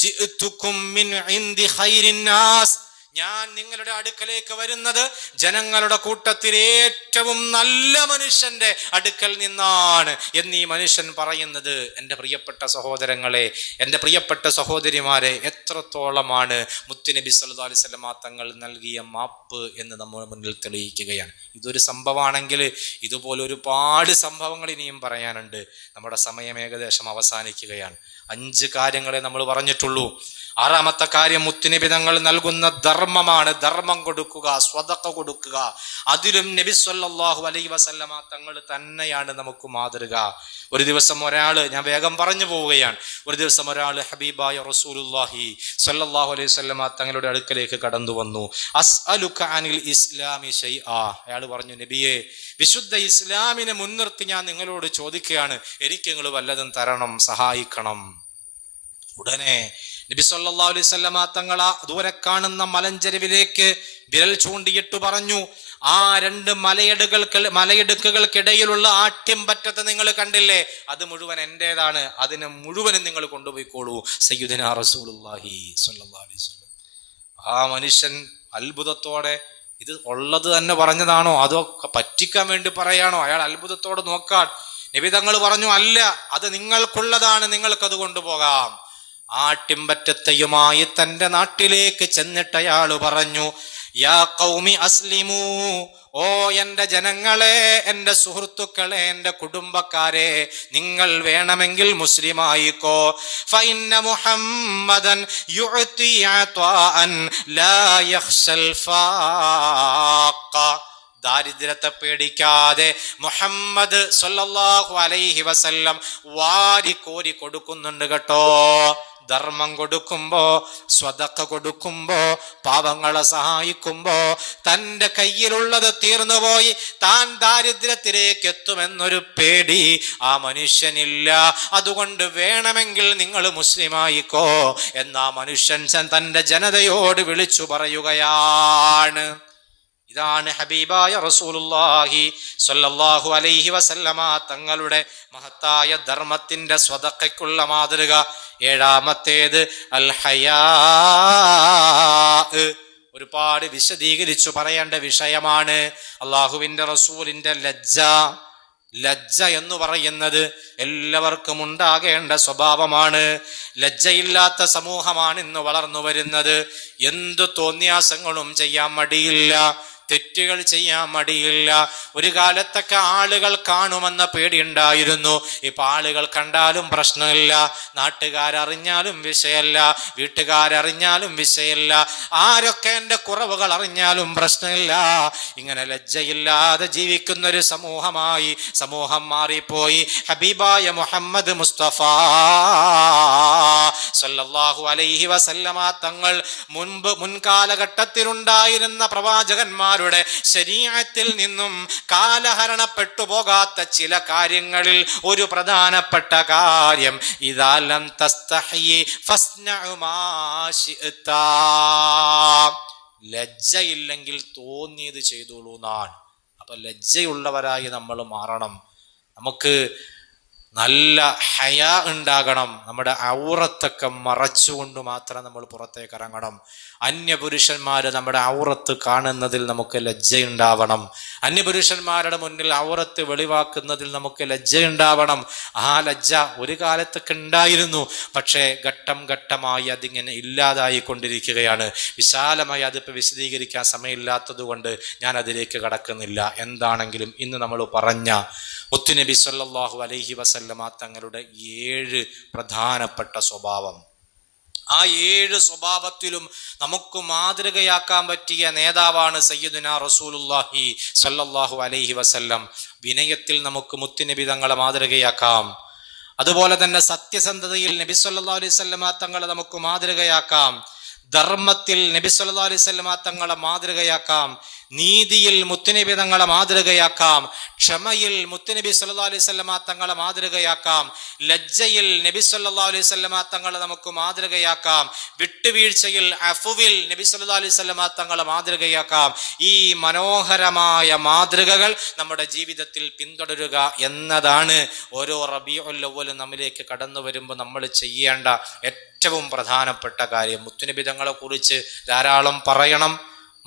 ജിഅ്തുകും മിൻ ഇൻദി ഖൈരിൻ നാസ്, ഞാൻ നിങ്ങളുടെ അടുക്കലേക്ക് വരുന്നത് ജനങ്ങളുടെ കൂട്ടത്തിൽ ഏറ്റവും നല്ല മനുഷ്യന്റെ അടുക്കൽ നിന്നാണ് എന്നീ മനുഷ്യൻ പറയുന്നത്. എൻ്റെ പ്രിയപ്പെട്ട സഹോദരങ്ങളെ, എൻ്റെ പ്രിയപ്പെട്ട സഹോദരിമാരെ, എത്രത്തോളമാണ് മുത്തുനബി സല്ലല്ലാഹു അലൈഹി വസല്ലം തങ്ങൾ നൽകിയ മാപ്പ് എന്ന് നമ്മുടെ മുന്നിൽ തെളിയിക്കുകയാണ്. ഇതൊരു സംഭവമാണെങ്കിൽ ഇതുപോലെ ഒരുപാട് സംഭവങ്ങൾ ഇനിയും പറയാനുണ്ട്. നമ്മുടെ സമയം ഏകദേശം അവസാനിക്കുകയാണ്. 5 കാര്യങ്ങളെ നമ്മൾ പറഞ്ഞിട്ടുള്ളൂ. 6ാമത്തെ കാര്യം, മുത്തുനബി തങ്ങൾ നൽകുന്ന ധർമ്മമാണ്. ധർമ്മം കൊടുക്കുക, സ്വതക്ക കൊടുക്കുക. അതിലും നബി സല്ലല്ലാഹു അലൈഹി വസല്ലമ തങ്ങൾ തന്നെയാണ് നമുക്ക് മാതൃക. ഒരു ദിവസം ഞാൻ വേഗം പറഞ്ഞു പോവുകയാണ്. ഒരു ദിവസം ഹബീബായ റസൂലുള്ളാഹി സല്ലല്ലാഹു അലൈഹി വസല്ലമ തങ്ങളുടെ അടുക്കലേക്ക് കടന്നു വന്നു. അസ്അലുക അനിൽ ഇസ്ലാമി ശൈആ, അയാൾ പറഞ്ഞു, നബിയെ, വിശുദ്ധ ഇസ്ലാമിനെ മുൻനിർത്തി ഞാൻ നിങ്ങളോട് ചോദിക്കുകയാണ്, എനിക്ക് നിങ്ങൾ വല്ലതും തരണം, സഹായിക്കണം. ഉടനെ നബി സല്ലല്ലാഹു അലൈഹി വസല്ലമ തങ്ങൾ ദൂരെ കാണുന്ന മലഞ്ചെരുവിലേക്ക് വിരൽ ചൂണ്ടിയിട്ട് പറഞ്ഞു, ആ 2 മലയിടുക്കുകൾക്കിടയിലുള്ള ആട്യംപറ്റത്തെ നിങ്ങൾ കണ്ടില്ലേ, അത് മുഴുവൻ എന്റേതാണ്, അതിനെ മുഴുവനും നിങ്ങൾ കൊണ്ടുപോയിക്കോളൂ, സയ്യിദുനാ റസൂലുള്ളാഹി സ്വല്ലല്ലാഹു അലൈഹി വസല്ലം. ആ മനുഷ്യൻ അത്ഭുതത്തോടെ, ഇത് ഉള്ളത് തന്നെ പറഞ്ഞതാണോ അതോ പറ്റിക്കാൻ വേണ്ടി പറയാണോ? അയാൾ അത്ഭുതത്തോടെ നോക്കാൻ. നബി തങ്ങൾ പറഞ്ഞു, അല്ല, അത് നിങ്ങൾക്കുള്ളതാണ്, നിങ്ങൾക്കത് കൊണ്ടുപോകാം. ആട്ടിമ്പറ്റത്തെയുമായി തന്റെ നാട്ടിലേക്ക് ചെന്നിട്ട് അയാൾ പറഞ്ഞു, യാ ഖൗമി അസ്ലിമൂ, ഓ എൻ്റെ ജനങ്ങളെ, എൻ്റെ സുഹൃത്തുക്കളെ, എൻ്റെ കുടുംബക്കാരെ, നിങ്ങൾ വേണമെങ്കിൽ മുസ്ലിമായിക്കോ. ഫഇന്ന മുഹമ്മദൻ യുഅതി അത്വാഅൻ ലാ യഖ്ശൽ ഫാഖ. ദാരിദ്ര്യത്തെ പേടിക്കാതെ മുഹമ്മദ് സ്വല്ലല്ലാഹു അലൈഹി വസല്ലം വാരിക്കോരി കൊടുക്കുന്നുണ്ട് കേട്ടോ. ധർമ്മം കൊടുക്കുമ്പോ, സ്വതക്ക കൊടുക്കുമ്പോ, പാവങ്ങളെ സഹായിക്കുമ്പോ തൻ്റെ കയ്യിലുള്ളത് തീർന്നുപോയി താൻ ദാരിദ്ര്യത്തിലേക്ക് എത്തുമെന്നൊരു പേടി ആ മനുഷ്യനില്ല. അതുകൊണ്ട് വേണമെങ്കിൽ നിങ്ങൾ മുസ്ലിമായിക്കോ എന്നാ മനുഷ്യൻ തൻ്റെ ജനതയോട് വിളിച്ചു പറയുകയാണ്. ഇതാണ് ഹബീബായ റസൂലുള്ളാഹി സ്വല്ലല്ലാഹു അലൈഹി വസല്ലമ തങ്ങളുടെ മഹത്തായ ധർമ്മത്തിന്റെ സ്വതക്കയ്ക്കുള്ള മാതൃക. ഏഴാമത്തേത് അൽ ഹയാ. ഒരുപാട് വിശദീകരിച്ചു പറയേണ്ട വിഷയമാണ്. അള്ളാഹുവിന്റെ റസൂലിന്റെ ലജ്ജ എന്ന് പറയുന്നത് എല്ലാവർക്കും ഉണ്ടാകേണ്ട സ്വഭാവമാണ്. ലജ്ജയില്ലാത്ത സമൂഹമാണ് ഇന്ന് വളർന്നു വരുന്നത്. എന്തു തോന്നിയാസങ്ങളും ചെയ്യാൻ മടിയില്ല, തെറ്റുകൾ ചെയ്യാൻ മടിയില്ല. ഒരു കാലത്തൊക്കെ ആളുകൾ കാണുമെന്ന പേടിയുണ്ടായിരുന്നു. ഇപ്പൊ ആളുകൾ കണ്ടാലും പ്രശ്നമില്ല, നാട്ടുകാരറിഞ്ഞാലും വിഷയമല്ല, വീട്ടുകാരറിഞ്ഞാലും വിഷയമല്ല, ആരൊക്കെ എൻ്റെ കുറവുകൾ അറിഞ്ഞാലും പ്രശ്നമില്ല. ഇങ്ങനെ ലജ്ജയില്ലാതെ ജീവിക്കുന്ന ഒരു സമൂഹമായി സമൂഹം മാറിപ്പോയി. ഹബീബായ മുഹമ്മദ് മുസ്തഫ സല്ലല്ലാഹു അലൈഹി വസല്ലമ തങ്ങൾ മുൻകാലഘട്ടത്തിലുണ്ടായിരുന്ന പ്രവാചകന്മാർ ശരീഅത്തിൽ നിന്നും കാലഹരണപ്പെട്ടു പോകാത്ത ചില കാര്യങ്ങളിൽ ഒരു പ്രധാനപ്പെട്ട കാര്യം, ഇദാ ലം തസ്തഹി ഫസ്നഉ മാ ശിഅത. ലജ്ജയില്ലെങ്കിൽ തോന്നിയത് ചെയ്തോളൂ എന്നാണ്. അപ്പൊ ലജ്ജയുള്ളവരായി നമ്മൾ മാറണം. നമുക്ക് നല്ല ഹയാ ഉണ്ടാകണം. നമ്മുടെ ഔറത്തൊക്കെ മറച്ചുകൊണ്ട് മാത്രം നമ്മൾ പുറത്തേക്ക് ഇറങ്ങണം. അന്യപുരുഷന്മാര് നമ്മുടെ ഔറത്ത് കാണുന്നതിൽ നമുക്ക് ലജ്ജയുണ്ടാവണം. അന്യപുരുഷന്മാരുടെ മുന്നിൽ ഔറത്ത് വെളിവാക്കുന്നതിൽ നമുക്ക് ലജ്ജയുണ്ടാവണം. ആ ലജ്ജ ഒരു കാലത്തൊക്കെ ഉണ്ടായിരുന്നു, പക്ഷേ ഘട്ടം ഘട്ടമായി അതിങ്ങനെ ഇല്ലാതായി കൊണ്ടിരിക്കുകയാണ്. വിശാലമായി അതിപ്പോൾ വിശദീകരിക്കാൻ സമയമില്ലാത്തത് കൊണ്ട് ഞാൻ അതിലേക്ക് കടക്കുന്നില്ല. എന്താണെങ്കിലും ഇന്ന് നമ്മൾ പറഞ്ഞ മുത്തുനബി സല്ലല്ലാഹു അലൈഹി വസല്ലമ തങ്ങളുടെ 7 പ്രധാനപ്പെട്ട സ്വഭാവം, ആ 7 സ്വഭാവത്തിലും നമുക്ക് മാതൃകയാക്കാൻ പറ്റിയ നേതാവാണ് സയ്യിദുനാ റസൂലുള്ളാഹി സല്ലല്ലാഹു അലൈഹി വസല്ലം. വിനയത്തിൽ നമുക്ക് മുത്തുനബി തങ്ങളെ മാതൃകയാക്കാം. അതുപോലെ തന്നെ സത്യസന്ധതയിൽ നബി സല്ലല്ലാഹു അലൈഹി വസല്ലമ തങ്ങളെ നമുക്ക് മാതൃകയാക്കാം. ധർമ്മത്തിൽ നബി സല്ലല്ലാഹു അലൈഹി വസല്ലമ തങ്ങളെ മാതൃകയാക്കാം. നീതിയിൽ മുത്തുനബി തങ്ങളെ മാതൃകയാക്കാം. ക്ഷമയിൽ മുത്തുനബി സല്ലല്ലാഹു അലൈഹി വസല്ലമ തങ്ങളെ മാതൃകയാക്കാം. ലജ്ജയിൽ നബി സല്ലല്ലാഹു അലൈഹി വസല്ലമ തങ്ങളെ നമുക്ക് മാതൃകയാക്കാം. വിട്ടുവീഴ്ചയിൽ അഫുവിൽ നബി സല്ലല്ലാഹു അലൈഹി വസല്ലമ തങ്ങളെ മാതൃകയാക്കാം. ഈ മനോഹരമായ മാതൃകകൾ നമ്മുടെ ജീവിതത്തിൽ പിന്തുടരുക എന്നതാണ് ഓരോ റബീഉൽ അവ്വൽ നമ്മിലേക്ക് കടന്നു വരുമ്പോൾ നമ്മൾ ചെയ്യേണ്ട ഏറ്റവും പ്രധാനപ്പെട്ട കാര്യം. മുത്തുനബി തങ്ങളെ കുറിച്ച് ധാരാളം പറയണം.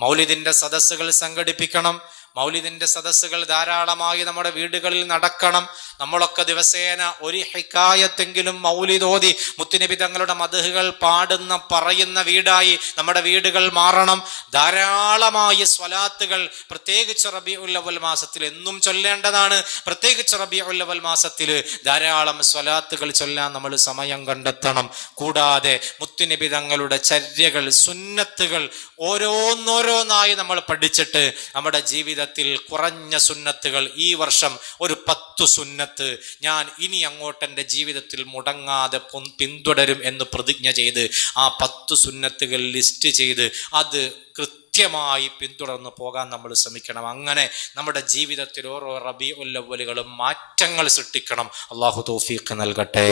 മൗലിദിന്റെ സദസ്സുകൾ സംഘടിപ്പിക്കണം. മൗലിദിന്റെ സദസ്സുകൾ ധാരാളമായി നമ്മുടെ വീടുകളിൽ നടക്കണം. നമ്മളൊക്കെ ദിവസേന ഒരു ഹിക്കായത്തെങ്കിലും മൗലിദോതി മുത്തുനബി തങ്ങളുടെ മദ്ഹുകൾ പാടുന്ന പറയുന്ന വീടായി നമ്മുടെ വീടുകൾ മാറണം. ധാരാളമായി സ്വലാത്തുകൾ പ്രത്യേകിച്ച് റബീഉൽ അവ്വൽ മാസത്തിൽ എന്നും ചൊല്ലേണ്ടതാണ്. പ്രത്യേകിച്ച് റബീഉൽ അവ്വൽ മാസത്തിൽ ധാരാളം സ്വലാത്തുകൾ ചൊല്ലാൻ നമ്മൾ സമയം കണ്ടെത്തണം. കൂടാതെ മുത്തുനബി തങ്ങളുടെ ചര്യകൾ, സുന്നത്തുകൾ ഓരോന്നോരോന്നായി നമ്മൾ പഠിച്ചിട്ട് നമ്മുടെ ജീവിതത്തിൽ കുറഞ്ഞ സുന്നത്തുകൾ, ഈ വർഷം ഒരു 10 സുന്നത്ത് ഞാൻ ഇനി അങ്ങോട്ട് എൻ്റെ ജീവിതത്തിൽ മുടങ്ങാതെ പിന്തുടരും എന്ന് പ്രതിജ്ഞ ചെയ്ത് ആ 10 സുന്നത്തുകൾ ലിസ്റ്റ് ചെയ്ത് അത് കൃത്യമായി പിന്തുടർന്ന് പോകാൻ നമ്മൾ ശ്രമിക്കണം. അങ്ങനെ നമ്മുടെ ജീവിതത്തിൽ ഓരോ റബീഉൽ അവ്വലുകളും മാറ്റങ്ങൾ സൃഷ്ടിക്കണം. അല്ലാഹു തൗഫീഖ് നൽകട്ടെ.